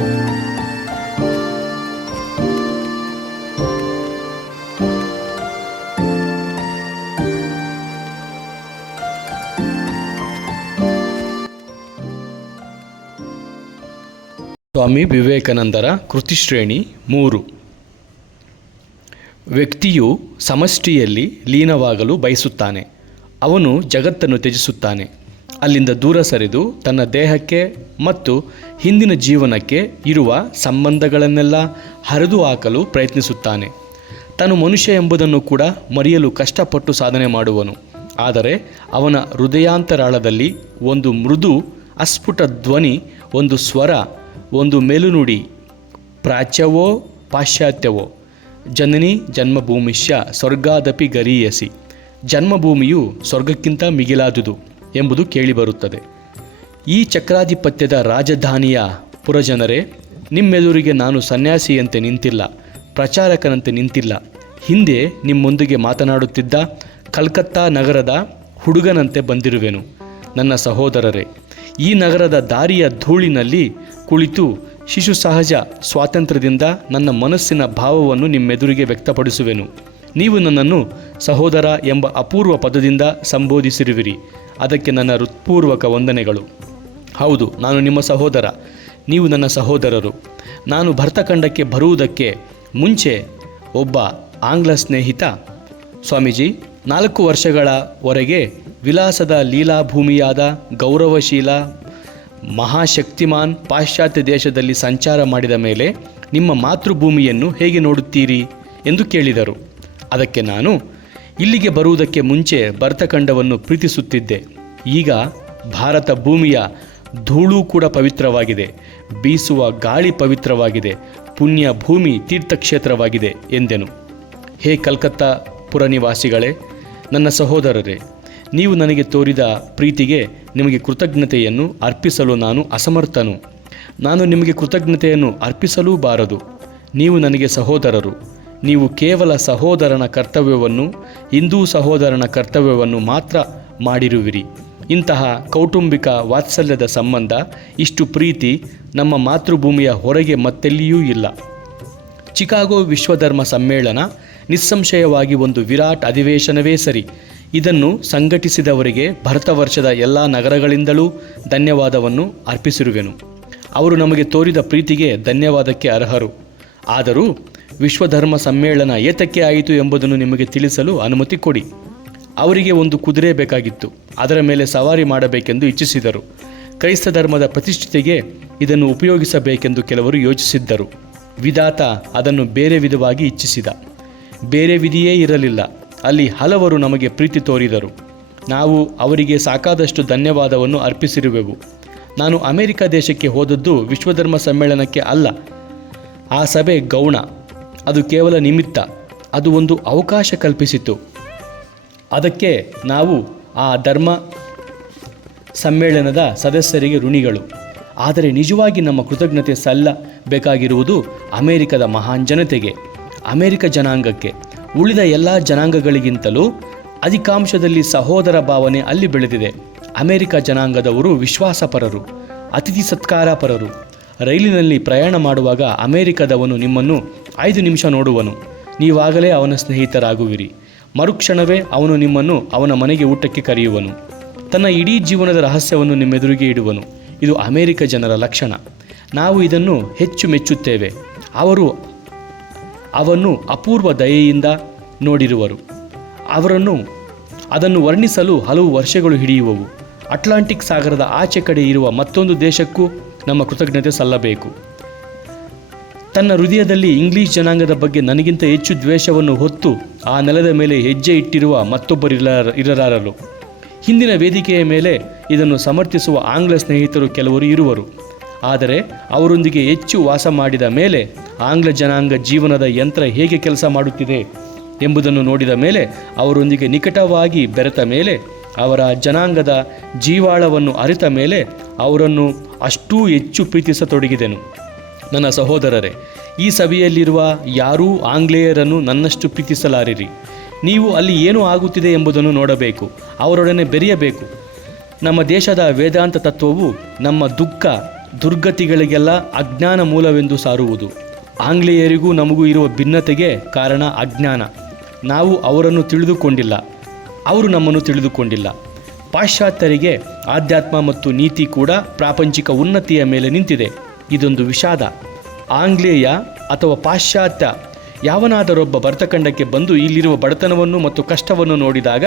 ಸ್ವಾಮಿ ವಿವೇಕಾನಂದರ ಕೃತಿಶ್ರೇಣಿ 3. ವ್ಯಕ್ತಿಯು ಸಮಷ್ಟಿಯಲ್ಲಿ ಲೀನವಾಗಲು ಬಯಸುತ್ತಾನೆ. ಅವನು ಜಗತ್ತನ್ನು ತ್ಯಜಿಸುತ್ತಾನೆ. ಅಲ್ಲಿಂದ ದೂರ ಸರಿದು ತನ್ನ ದೇಹಕ್ಕೆ ಮತ್ತು ಹಿಂದಿನ ಜೀವನಕ್ಕೆ ಇರುವ ಸಂಬಂಧಗಳನ್ನೆಲ್ಲ ಹರಿದು ಹಾಕಲು ಪ್ರಯತ್ನಿಸುತ್ತಾನೆ. ತಾನು ಮನುಷ್ಯ ಎಂಬುದನ್ನು ಕೂಡ ಮರೆಯಲು ಕಷ್ಟಪಟ್ಟು ಸಾಧನೆ ಮಾಡುವನು. ಆದರೆ ಅವನ ಹೃದಯಾಂತರಾಳದಲ್ಲಿ ಒಂದು ಮೃದು ಅಸ್ಫುಟ ಧ್ವನಿ, ಒಂದು ಸ್ವರ, ಒಂದು ಮೇಲುನುಡಿ, ಪ್ರಾಚ್ಯವೋ ಪಾಶ್ಚಾತ್ಯವೋ, ಜನನಿ ಜನ್ಮಭೂಮಿಶ್ಯ ಸ್ವರ್ಗಾದಪಿ ಗರೀಯಸಿ, ಜನ್ಮಭೂಮಿಯು ಸ್ವರ್ಗಕ್ಕಿಂತ ಮಿಗಿಲಾದುದು ಎಂಬುದು ಕೇಳಿಬರುತ್ತದೆ. ಈ ಚಕ್ರಾಧಿಪತ್ಯದ ರಾಜಧಾನಿಯ ಪುರಜನರೇ, ನಿಮ್ಮೆದುರಿಗೆ ನಾನು ಸನ್ಯಾಸಿಯಂತೆ ನಿಂತಿಲ್ಲ, ಪ್ರಚಾರಕನಂತೆ ನಿಂತಿಲ್ಲ. ಹಿಂದೆ ನಿಮ್ಮೊಂದಿಗೆ ಮಾತನಾಡುತ್ತಿದ್ದ ಕಲ್ಕತ್ತಾ ನಗರದ ಹುಡುಗನಂತೆ ಬಂದಿರುವೆನು. ನನ್ನ ಸಹೋದರರೇ, ಈ ನಗರದ ದಾರಿಯ ಧೂಳಿನಲ್ಲಿ ಕುಳಿತು ಶಿಶು ಸಹಜ ಸ್ವಾತಂತ್ರ್ಯದಿಂದ ನನ್ನ ಮನಸ್ಸಿನ ಭಾವವನ್ನು ನಿಮ್ಮೆದುರಿಗೆ ವ್ಯಕ್ತಪಡಿಸುವೆನು. ನೀವು ನನ್ನನ್ನು ಸಹೋದರ ಎಂಬ ಅಪೂರ್ವ ಪದದಿಂದ ಸಂಬೋಧಿಸಿರುವಿರಿ. ಅದಕ್ಕೆ ನನ್ನ ಹೃತ್ಪೂರ್ವಕ ವಂದನೆಗಳು. ಹೌದು, ನಾನು ನಿಮ್ಮ ಸಹೋದರ, ನೀವು ನನ್ನ ಸಹೋದರರು. ನಾನು ಭರತಖಂಡಕ್ಕೆ ಬರುವುದಕ್ಕೆ ಮುಂಚೆ ಒಬ್ಬ ಆಂಗ್ಲ ಸ್ನೇಹಿತ, ಸ್ವಾಮೀಜಿ, 4 ವರ್ಷಗಳವರೆಗೆ ವಿಲಾಸದ ಲೀಲಾಭೂಮಿಯಾದ ಗೌರವಶೀಲ ಮಹಾಶಕ್ತಿಮಾನ್ ಪಾಶ್ಚಾತ್ಯ ದೇಶದಲ್ಲಿ ಸಂಚಾರ ಮಾಡಿದ ಮೇಲೆ ನಿಮ್ಮ ಮಾತೃಭೂಮಿಯನ್ನು ಹೇಗೆ ನೋಡುತ್ತೀರಿ ಎಂದು ಕೇಳಿದರು. ಅದಕ್ಕೆ ನಾನು, ಇಲ್ಲಿಗೆ ಬರುವುದಕ್ಕೆ ಮುಂಚೆ ಭರತಖಂಡವನ್ನು ಪ್ರೀತಿಸುತ್ತಿದ್ದೆ. ಈಗ ಭಾರತ ಭೂಮಿಯ ಧೂಳು ಕೂಡ ಪವಿತ್ರವಾಗಿದೆ, ಬೀಸುವ ಗಾಳಿ ಪವಿತ್ರವಾಗಿದೆ, ಪುಣ್ಯ ಭೂಮಿ ತೀರ್ಥಕ್ಷೇತ್ರವಾಗಿದೆ ಎಂದೆನು. ಹೇ ಕಲ್ಕತ್ತಾ ಪುರನಿವಾಸಿಗಳೇ, ನನ್ನ ಸಹೋದರರೇ, ನೀವು ನನಗೆ ತೋರಿದ ಪ್ರೀತಿಗೆ ನಿಮಗೆ ಕೃತಜ್ಞತೆಯನ್ನು ಅರ್ಪಿಸಲು ನಾನು ಅಸಮರ್ಥನು. ನಾನು ನಿಮಗೆ ಕೃತಜ್ಞತೆಯನ್ನು ಅರ್ಪಿಸಲೂಬಾರದು. ನೀವು ನನಗೆ ಸಹೋದರರು. ನೀವು ಕೇವಲ ಸಹೋದರನ ಕರ್ತವ್ಯವನ್ನು, ಹಿಂದೂ ಸಹೋದರನ ಕರ್ತವ್ಯವನ್ನು ಮಾತ್ರ ಮಾಡಿರುವಿರಿ. ಇಂತಹ ಕೌಟುಂಬಿಕ ವಾತ್ಸಲ್ಯದ ಸಂಬಂಧ, ಇಷ್ಟು ಪ್ರೀತಿ ನಮ್ಮ ಮಾತೃಭೂಮಿಯ ಹೊರಗೆ ಮತ್ತೆಲ್ಲಿಯೂ ಇಲ್ಲ. ಚಿಕಾಗೋ ವಿಶ್ವಧರ್ಮ ಸಮ್ಮೇಳನ ನಿಸ್ಸಂಶಯವಾಗಿ ಒಂದು ವಿರಾಟ್ ಅಧಿವೇಶನವೇ ಸರಿ. ಇದನ್ನು ಸಂಘಟಿಸಿದವರಿಗೆ ಭರತವರ್ಷದ ಎಲ್ಲ ನಗರಗಳಿಂದಲೂ ಧನ್ಯವಾದವನ್ನು ಅರ್ಪಿಸಿರುವೆನು. ಅವರು ನಮಗೆ ತೋರಿದ ಪ್ರೀತಿಗೆ ಧನ್ಯವಾದಕ್ಕೆ ಅರ್ಹರು. ಆದರೂ ವಿಶ್ವಧರ್ಮ ಸಮ್ಮೇಳನ ಏತಕ್ಕೆ ಆಯಿತು ಎಂಬುದನ್ನು ನಿಮಗೆ ತಿಳಿಸಲು ಅನುಮತಿ ಕೊಡಿ. ಅವರಿಗೆ ಒಂದು ಕುದುರೆ ಬೇಕಾಗಿತ್ತು. ಅದರ ಮೇಲೆ ಸವಾರಿ ಮಾಡಬೇಕೆಂದು ಇಚ್ಛಿಸಿದರು. ಕ್ರೈಸ್ತ ಧರ್ಮದ ಪ್ರತಿಷ್ಠೆಗೆ ಇದನ್ನು ಉಪಯೋಗಿಸಬೇಕೆಂದು ಕೆಲವರು ಯೋಚಿಸಿದ್ದರು. ವಿಧಾತ ಅದನ್ನು ಬೇರೆ ವಿಧವಾಗಿ ಇಚ್ಛಿಸಿದ. ಬೇರೆ ವಿಧಿಯೇ ಇರಲಿಲ್ಲ. ಅಲ್ಲಿ ಹಲವರು ನಮಗೆ ಪ್ರೀತಿ ತೋರಿದರು. ನಾವು ಅವರಿಗೆ ಸಾಕಾದಷ್ಟು ಧನ್ಯವಾದವನ್ನು ಅರ್ಪಿಸಿರುವೆವು. ನಾನು ಅಮೆರಿಕ ದೇಶಕ್ಕೆ ಹೋದದ್ದು ವಿಶ್ವಧರ್ಮ ಸಮ್ಮೇಳನಕ್ಕೆ ಅಲ್ಲ. ಆ ಸಭೆ ಗೌಣ, ಅದು ಕೇವಲ ನಿಮಿತ್ತ. ಅದು ಒಂದು ಅವಕಾಶ ಕಲ್ಪಿಸಿತು. ಅದಕ್ಕೆ ನಾವು ಆ ಧರ್ಮ ಸಮ್ಮೇಳನದ ಸದಸ್ಯರಿಗೆ ಋಣಿಗಳು. ಆದರೆ ನಿಜವಾಗಿ ನಮ್ಮ ಕೃತಜ್ಞತೆ ಸಲ್ಲಬೇಕಾಗಿರುವುದು ಅಮೆರಿಕದ ಮಹಾನ್ ಜನತೆಗೆ, ಅಮೆರಿಕ ಜನಾಂಗಕ್ಕೆ. ಉಳಿದ ಎಲ್ಲ ಜನಾಂಗಗಳಿಗಿಂತಲೂ ಅಧಿಕಾಂಶದಲ್ಲಿ ಸಹೋದರ ಭಾವನೆ ಅಲ್ಲಿ ಬೆಳೆದಿದೆ. ಅಮೆರಿಕ ಜನಾಂಗದವರು ವಿಶ್ವಾಸಪರರು, ಅತಿಥಿ ಸತ್ಕಾರಪರರು. ರೈಲಿನಲ್ಲಿ ಪ್ರಯಾಣ ಮಾಡುವಾಗ ಅಮೆರಿಕದವನು ನಿಮ್ಮನ್ನು 5 ನಿಮಿಷ ನೋಡುವನು. ನೀವಾಗಲೇ ಅವನ ಸ್ನೇಹಿತರಾಗುವಿರಿ. ಮರುಕ್ಷಣವೇ ಅವನು ನಿಮ್ಮನ್ನು ಅವನ ಮನೆಗೆ ಊಟಕ್ಕೆ ಕರೆಯುವನು. ತನ್ನ ಇಡೀ ಜೀವನದ ರಹಸ್ಯವನ್ನು ನಿಮ್ಮೆದುರಿಗೆ ಇಡುವನು. ಇದು ಅಮೆರಿಕ ಜನರ ಲಕ್ಷಣ. ನಾವು ಇದನ್ನು ಹೆಚ್ಚು ಮೆಚ್ಚುತ್ತೇವೆ. ಅವನ್ನು ಅಪೂರ್ವ ದಯೆಯಿಂದ ನೋಡಿರುವರು. ಅದನ್ನು ವರ್ಣಿಸಲು ಹಲವು ವರ್ಷಗಳು ಹಿಡಿಯುವವು. ಅಟ್ಲಾಂಟಿಕ್ ಸಾಗರದ ಆಚೆ ಕಡೆ ಇರುವ ಮತ್ತೊಂದು ದೇಶಕ್ಕೂ ನಮ್ಮ ಕೃತಜ್ಞತೆ ಸಲ್ಲಬೇಕು. ತನ್ನ ಹೃದಯದಲ್ಲಿ ಇಂಗ್ಲಿಷ್ ಜನಾಂಗದ ಬಗ್ಗೆ ನನಗಿಂತ ಹೆಚ್ಚು ದ್ವೇಷವನ್ನು ಹೊತ್ತು ಆ ನೆಲದ ಮೇಲೆ ಹೆಜ್ಜೆ ಇಟ್ಟಿರುವ ಮತ್ತೊಬ್ಬರು ಇರಲಾರರು. ಹಿಂದಿನ ವೇದಿಕೆಯ ಮೇಲೆ ಇದನ್ನು ಸಮರ್ಥಿಸುವ ಆಂಗ್ಲ ಸ್ನೇಹಿತರು ಕೆಲವರು ಇರುವರು. ಆದರೆ ಅವರೊಂದಿಗೆ ಹೆಚ್ಚು ವಾಸ ಮಾಡಿದ ಮೇಲೆ ಆಂಗ್ಲ ಜನಾಂಗ ಜೀವನದ ಯಂತ್ರ ಹೇಗೆ ಕೆಲಸ ಮಾಡುತ್ತಿದೆ ಎಂಬುದನ್ನು ನೋಡಿದ ಮೇಲೆ, ಅವರೊಂದಿಗೆ ನಿಕಟವಾಗಿ ಬೆರೆತ ಮೇಲೆ, ಅವರ ಜನಾಂಗದ ಜೀವಾಳವನ್ನು ಅರಿತ ಮೇಲೆ ಅವರನ್ನು ಅಷ್ಟೂ ಹೆಚ್ಚು ಪ್ರೀತಿಸತೊಡಗಿದೆನು. ನನ್ನ ಸಹೋದರರೇ, ಈ ಸಭೆಯಲ್ಲಿರುವ ಯಾರೂ ಆಂಗ್ಲೇಯರನ್ನು ನನ್ನಷ್ಟು ಪ್ರೀತಿಸಲಾರಿರಿ. ನೀವು ಅಲ್ಲಿ ಏನು ಆಗುತ್ತಿದೆ ಎಂಬುದನ್ನು ನೋಡಬೇಕು, ಅವರೊಡನೆ ಬೆರೆಯಬೇಕು. ನಮ್ಮ ದೇಶದ ವೇದಾಂತ ತತ್ವವು ನಮ್ಮ ದುಃಖ ದುರ್ಗತಿಗಳಿಗೆಲ್ಲ ಅಜ್ಞಾನ ಮೂಲವೆಂದು ಸಾರುವುದು. ಆಂಗ್ಲೇಯರಿಗೂ ನಮಗೂ ಇರುವ ಭಿನ್ನತೆಗೆ ಕಾರಣ ಅಜ್ಞಾನ. ನಾವು ಅವರನ್ನು ತಿಳಿದುಕೊಂಡಿಲ್ಲ, ಅವರು ನಮ್ಮನ್ನು ತಿಳಿದುಕೊಂಡಿಲ್ಲ. ಪಾಶ್ಚಾತ್ಯರಿಗೆ ಆಧ್ಯಾತ್ಮ ಮತ್ತು ನೀತಿ ಕೂಡ ಪ್ರಾಪಂಚಿಕ ಉನ್ನತಿಯ ಮೇಲೆ ನಿಂತಿದೆ. ಇದೊಂದು ವಿಷಾದ. ಆಂಗ್ಲೇಯ ಅಥವಾ ಪಾಶ್ಚಾತ್ಯ ಯಾವನಾದರೊಬ್ಬ ಭರತಖಂಡಕ್ಕೆ ಬಂದು ಇಲ್ಲಿರುವ ಬಡತನವನ್ನು ಮತ್ತು ಕಷ್ಟವನ್ನು ನೋಡಿದಾಗ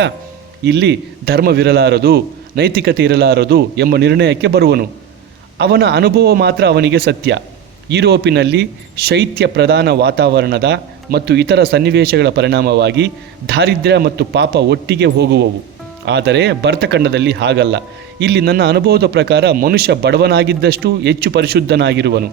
ಇಲ್ಲಿ ಧರ್ಮವಿರಲಾರದು, ನೈತಿಕತೆ ಇರಲಾರದು ಎಂಬ ನಿರ್ಣಯಕ್ಕೆ ಬರುವನು. ಅವನ ಅನುಭವ ಮಾತ್ರ ಅವನಿಗೆ ಸತ್ಯ. ಯುರೋಪಿನಲ್ಲಿ ಶೈತ್ಯ ಪ್ರಧಾನ ವಾತಾವರಣದ ಮತ್ತು ಇತರ ಸನ್ನಿವೇಶಗಳ ಪರಿಣಾಮವಾಗಿ ದಾರಿದ್ರ್ಯ ಮತ್ತು ಪಾಪ ಒಟ್ಟಿಗೆ ಹೋಗುವವು. ಆದರೆ ಭರತಖಂಡದಲ್ಲಿ ಹಾಗಲ್ಲ. ಇಲ್ಲಿ ನನ್ನ ಅನುಭವದ ಪ್ರಕಾರ ಮನುಷ್ಯ ಬಡವನಾಗಿದ್ದಷ್ಟು ಹೆಚ್ಚು ಪರಿಶುದ್ಧನಾಗಿರುವನು.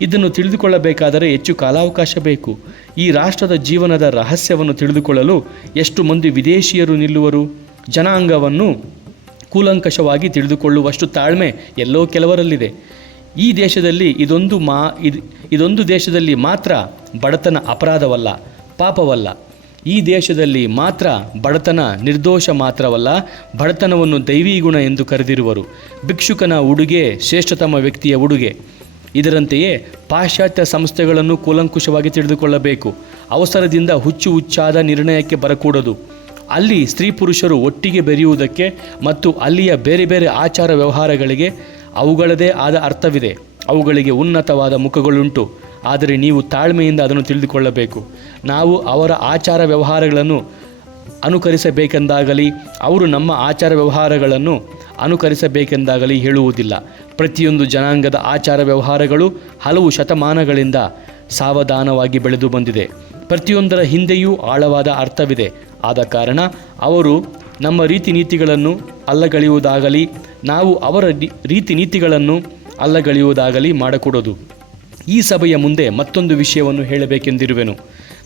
ಇದನ್ನು ತಿಳಿದುಕೊಳ್ಳಬೇಕಾದರೆ ಹೆಚ್ಚು ಕಾಲಾವಕಾಶ ಬೇಕು. ಈ ರಾಷ್ಟ್ರದ ಜೀವನದ ರಹಸ್ಯವನ್ನು ತಿಳಿದುಕೊಳ್ಳಲು ಎಷ್ಟು ಮಂದಿ ವಿದೇಶಿಯರು ನಿಲ್ಲುವರು? ಜನಾಂಗವನ್ನು ಕೂಲಂಕಷವಾಗಿ ತಿಳಿದುಕೊಳ್ಳುವಷ್ಟು ತಾಳ್ಮೆ ಎಲ್ಲೋ ಕೆಲವರಲ್ಲಿದೆ. ಈ ದೇಶದಲ್ಲಿ ಇದೊಂದು ದೇಶದಲ್ಲಿ ಮಾತ್ರ ಬಡತನ ಅಪರಾಧವಲ್ಲ, ಪಾಪವಲ್ಲ. ಈ ದೇಶದಲ್ಲಿ ಮಾತ್ರ ಬಡತನ ನಿರ್ದೋಷ ಮಾತ್ರವಲ್ಲ, ಬಡತನವನ್ನು ದೈವೀ ಗುಣ ಎಂದು ಕರೆದಿರುವರು. ಭಿಕ್ಷುಕನ ಉಡುಗೆ ಶ್ರೇಷ್ಠತಮ ವ್ಯಕ್ತಿಯ ಉಡುಗೆ. ಇದರಂತೆಯೇ ಪಾಶ್ಚಾತ್ಯ ಸಂಸ್ಥೆಗಳನ್ನು ಕೂಲಂಕುಷವಾಗಿ ತಿಳಿದುಕೊಳ್ಳಬೇಕು. ಅವಸರದಿಂದ ಹುಚ್ಚಾದ ನಿರ್ಣಯಕ್ಕೆ ಬರಕೂಡದು. ಅಲ್ಲಿ ಸ್ತ್ರೀ ಪುರುಷರು ಒಟ್ಟಿಗೆ ಬೆರೆಯುವುದಕ್ಕೆ ಮತ್ತು ಅಲ್ಲಿಯ ಬೇರೆ ಬೇರೆ ಆಚಾರ ವ್ಯವಹಾರಗಳಿಗೆ ಅವುಗಳದೇ ಆದ ಅರ್ಥವಿದೆ. ಅವುಗಳಿಗೆ ಉನ್ನತವಾದ ಮುಖಗಳುಂಟು. ಆದರೆ ನೀವು ತಾಳ್ಮೆಯಿಂದ ಅದನ್ನು ತಿಳಿದುಕೊಳ್ಳಬೇಕು. ನಾವು ಅವರ ಆಚಾರ ವ್ಯವಹಾರಗಳನ್ನು ಅನುಕರಿಸಬೇಕೆಂದಾಗಲಿ ಅವರು ನಮ್ಮ ಆಚಾರ ವ್ಯವಹಾರಗಳನ್ನು ಅನುಕರಿಸಬೇಕೆಂದಾಗಲಿ ಹೇಳುವುದಿಲ್ಲ. ಪ್ರತಿಯೊಂದು ಜನಾಂಗದ ಆಚಾರ ವ್ಯವಹಾರಗಳು ಹಲವು ಶತಮಾನಗಳಿಂದ ಸಾವಧಾನವಾಗಿ ಬೆಳೆದು ಬಂದಿದೆ. ಪ್ರತಿಯೊಂದರ ಹಿಂದೆಯೂ ಆಳವಾದ ಅರ್ಥವಿದೆ. ಆದ ಕಾರಣ ಅವರು ನಮ್ಮ ರೀತಿ ನೀತಿಗಳನ್ನು ಅಲ್ಲಗಳೆಯುವುದಾಗಲಿ ನಾವು ಅವರ ರೀತಿ ನೀತಿಗಳನ್ನು ಅಲ್ಲಗಳೆಯುವುದಾಗಲಿ ಮಾಡಕೂಡದು. ಈ ಸಭೆಯ ಮುಂದೆ ಮತ್ತೊಂದು ವಿಷಯವನ್ನು ಹೇಳಬೇಕೆಂದಿರುವೆನು.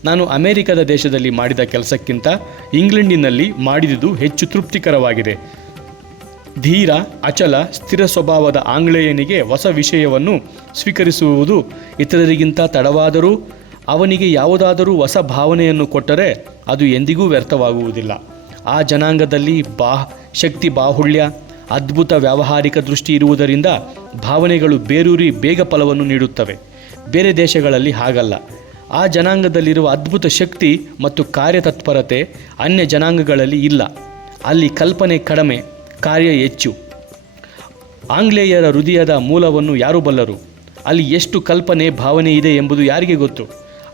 ನಾನು ಅಮೆರಿಕದ ದೇಶದಲ್ಲಿ ಮಾಡಿದ ಕೆಲಸಕ್ಕಿಂತ ಇಂಗ್ಲೆಂಡಿನಲ್ಲಿ ಮಾಡಿದುದು ಹೆಚ್ಚು ತೃಪ್ತಿಕರವಾಗಿದೆ. ಧೀರ, ಅಚಲ, ಸ್ಥಿರ ಸ್ವಭಾವದ ಆಂಗ್ಲೇಯನಿಗೆ ಹೊಸ ವಿಷಯವನ್ನು ಸ್ವೀಕರಿಸುವುದು ಇತರರಿಗಿಂತ ತಡವಾದರೂ ಅವನಿಗೆ ಯಾವುದಾದರೂ ಹೊಸ ಭಾವನೆಯನ್ನು ಕೊಟ್ಟರೆ ಅದು ಎಂದಿಗೂ ವ್ಯರ್ಥವಾಗುವುದಿಲ್ಲ. ಆ ಜನಾಂಗದಲ್ಲಿ ಶಕ್ತಿ ಬಾಹುಳ್ಯ, ಅದ್ಭುತ ವ್ಯಾವಹಾರಿಕ ದೃಷ್ಟಿ ಇರುವುದರಿಂದ ಭಾವನೆಗಳು ಬೇರೂರಿ ಬೇಗ ಫಲವನ್ನು ನೀಡುತ್ತವೆ. ಬೇರೆ ದೇಶಗಳಲ್ಲಿ ಹಾಗಲ್ಲ. ಆ ಜನಾಂಗದಲ್ಲಿರುವ ಅದ್ಭುತ ಶಕ್ತಿ ಮತ್ತು ಕಾರ್ಯತತ್ಪರತೆ ಅನ್ಯ ಜನಾಂಗಗಳಲ್ಲಿ ಇಲ್ಲ. ಅಲ್ಲಿ ಕಲ್ಪನೆ ಕಡಿಮೆ, ಕಾರ್ಯ ಹೆಚ್ಚು. ಆಂಗ್ಲೇಯರ ಹೃದಯದ ಮೂಲವನ್ನು ಯಾರು ಬಲ್ಲರು? ಅಲ್ಲಿ ಎಷ್ಟು ಕಲ್ಪನೆ ಭಾವನೆ ಇದೆ ಎಂಬುದು ಯಾರಿಗೆ ಗೊತ್ತು?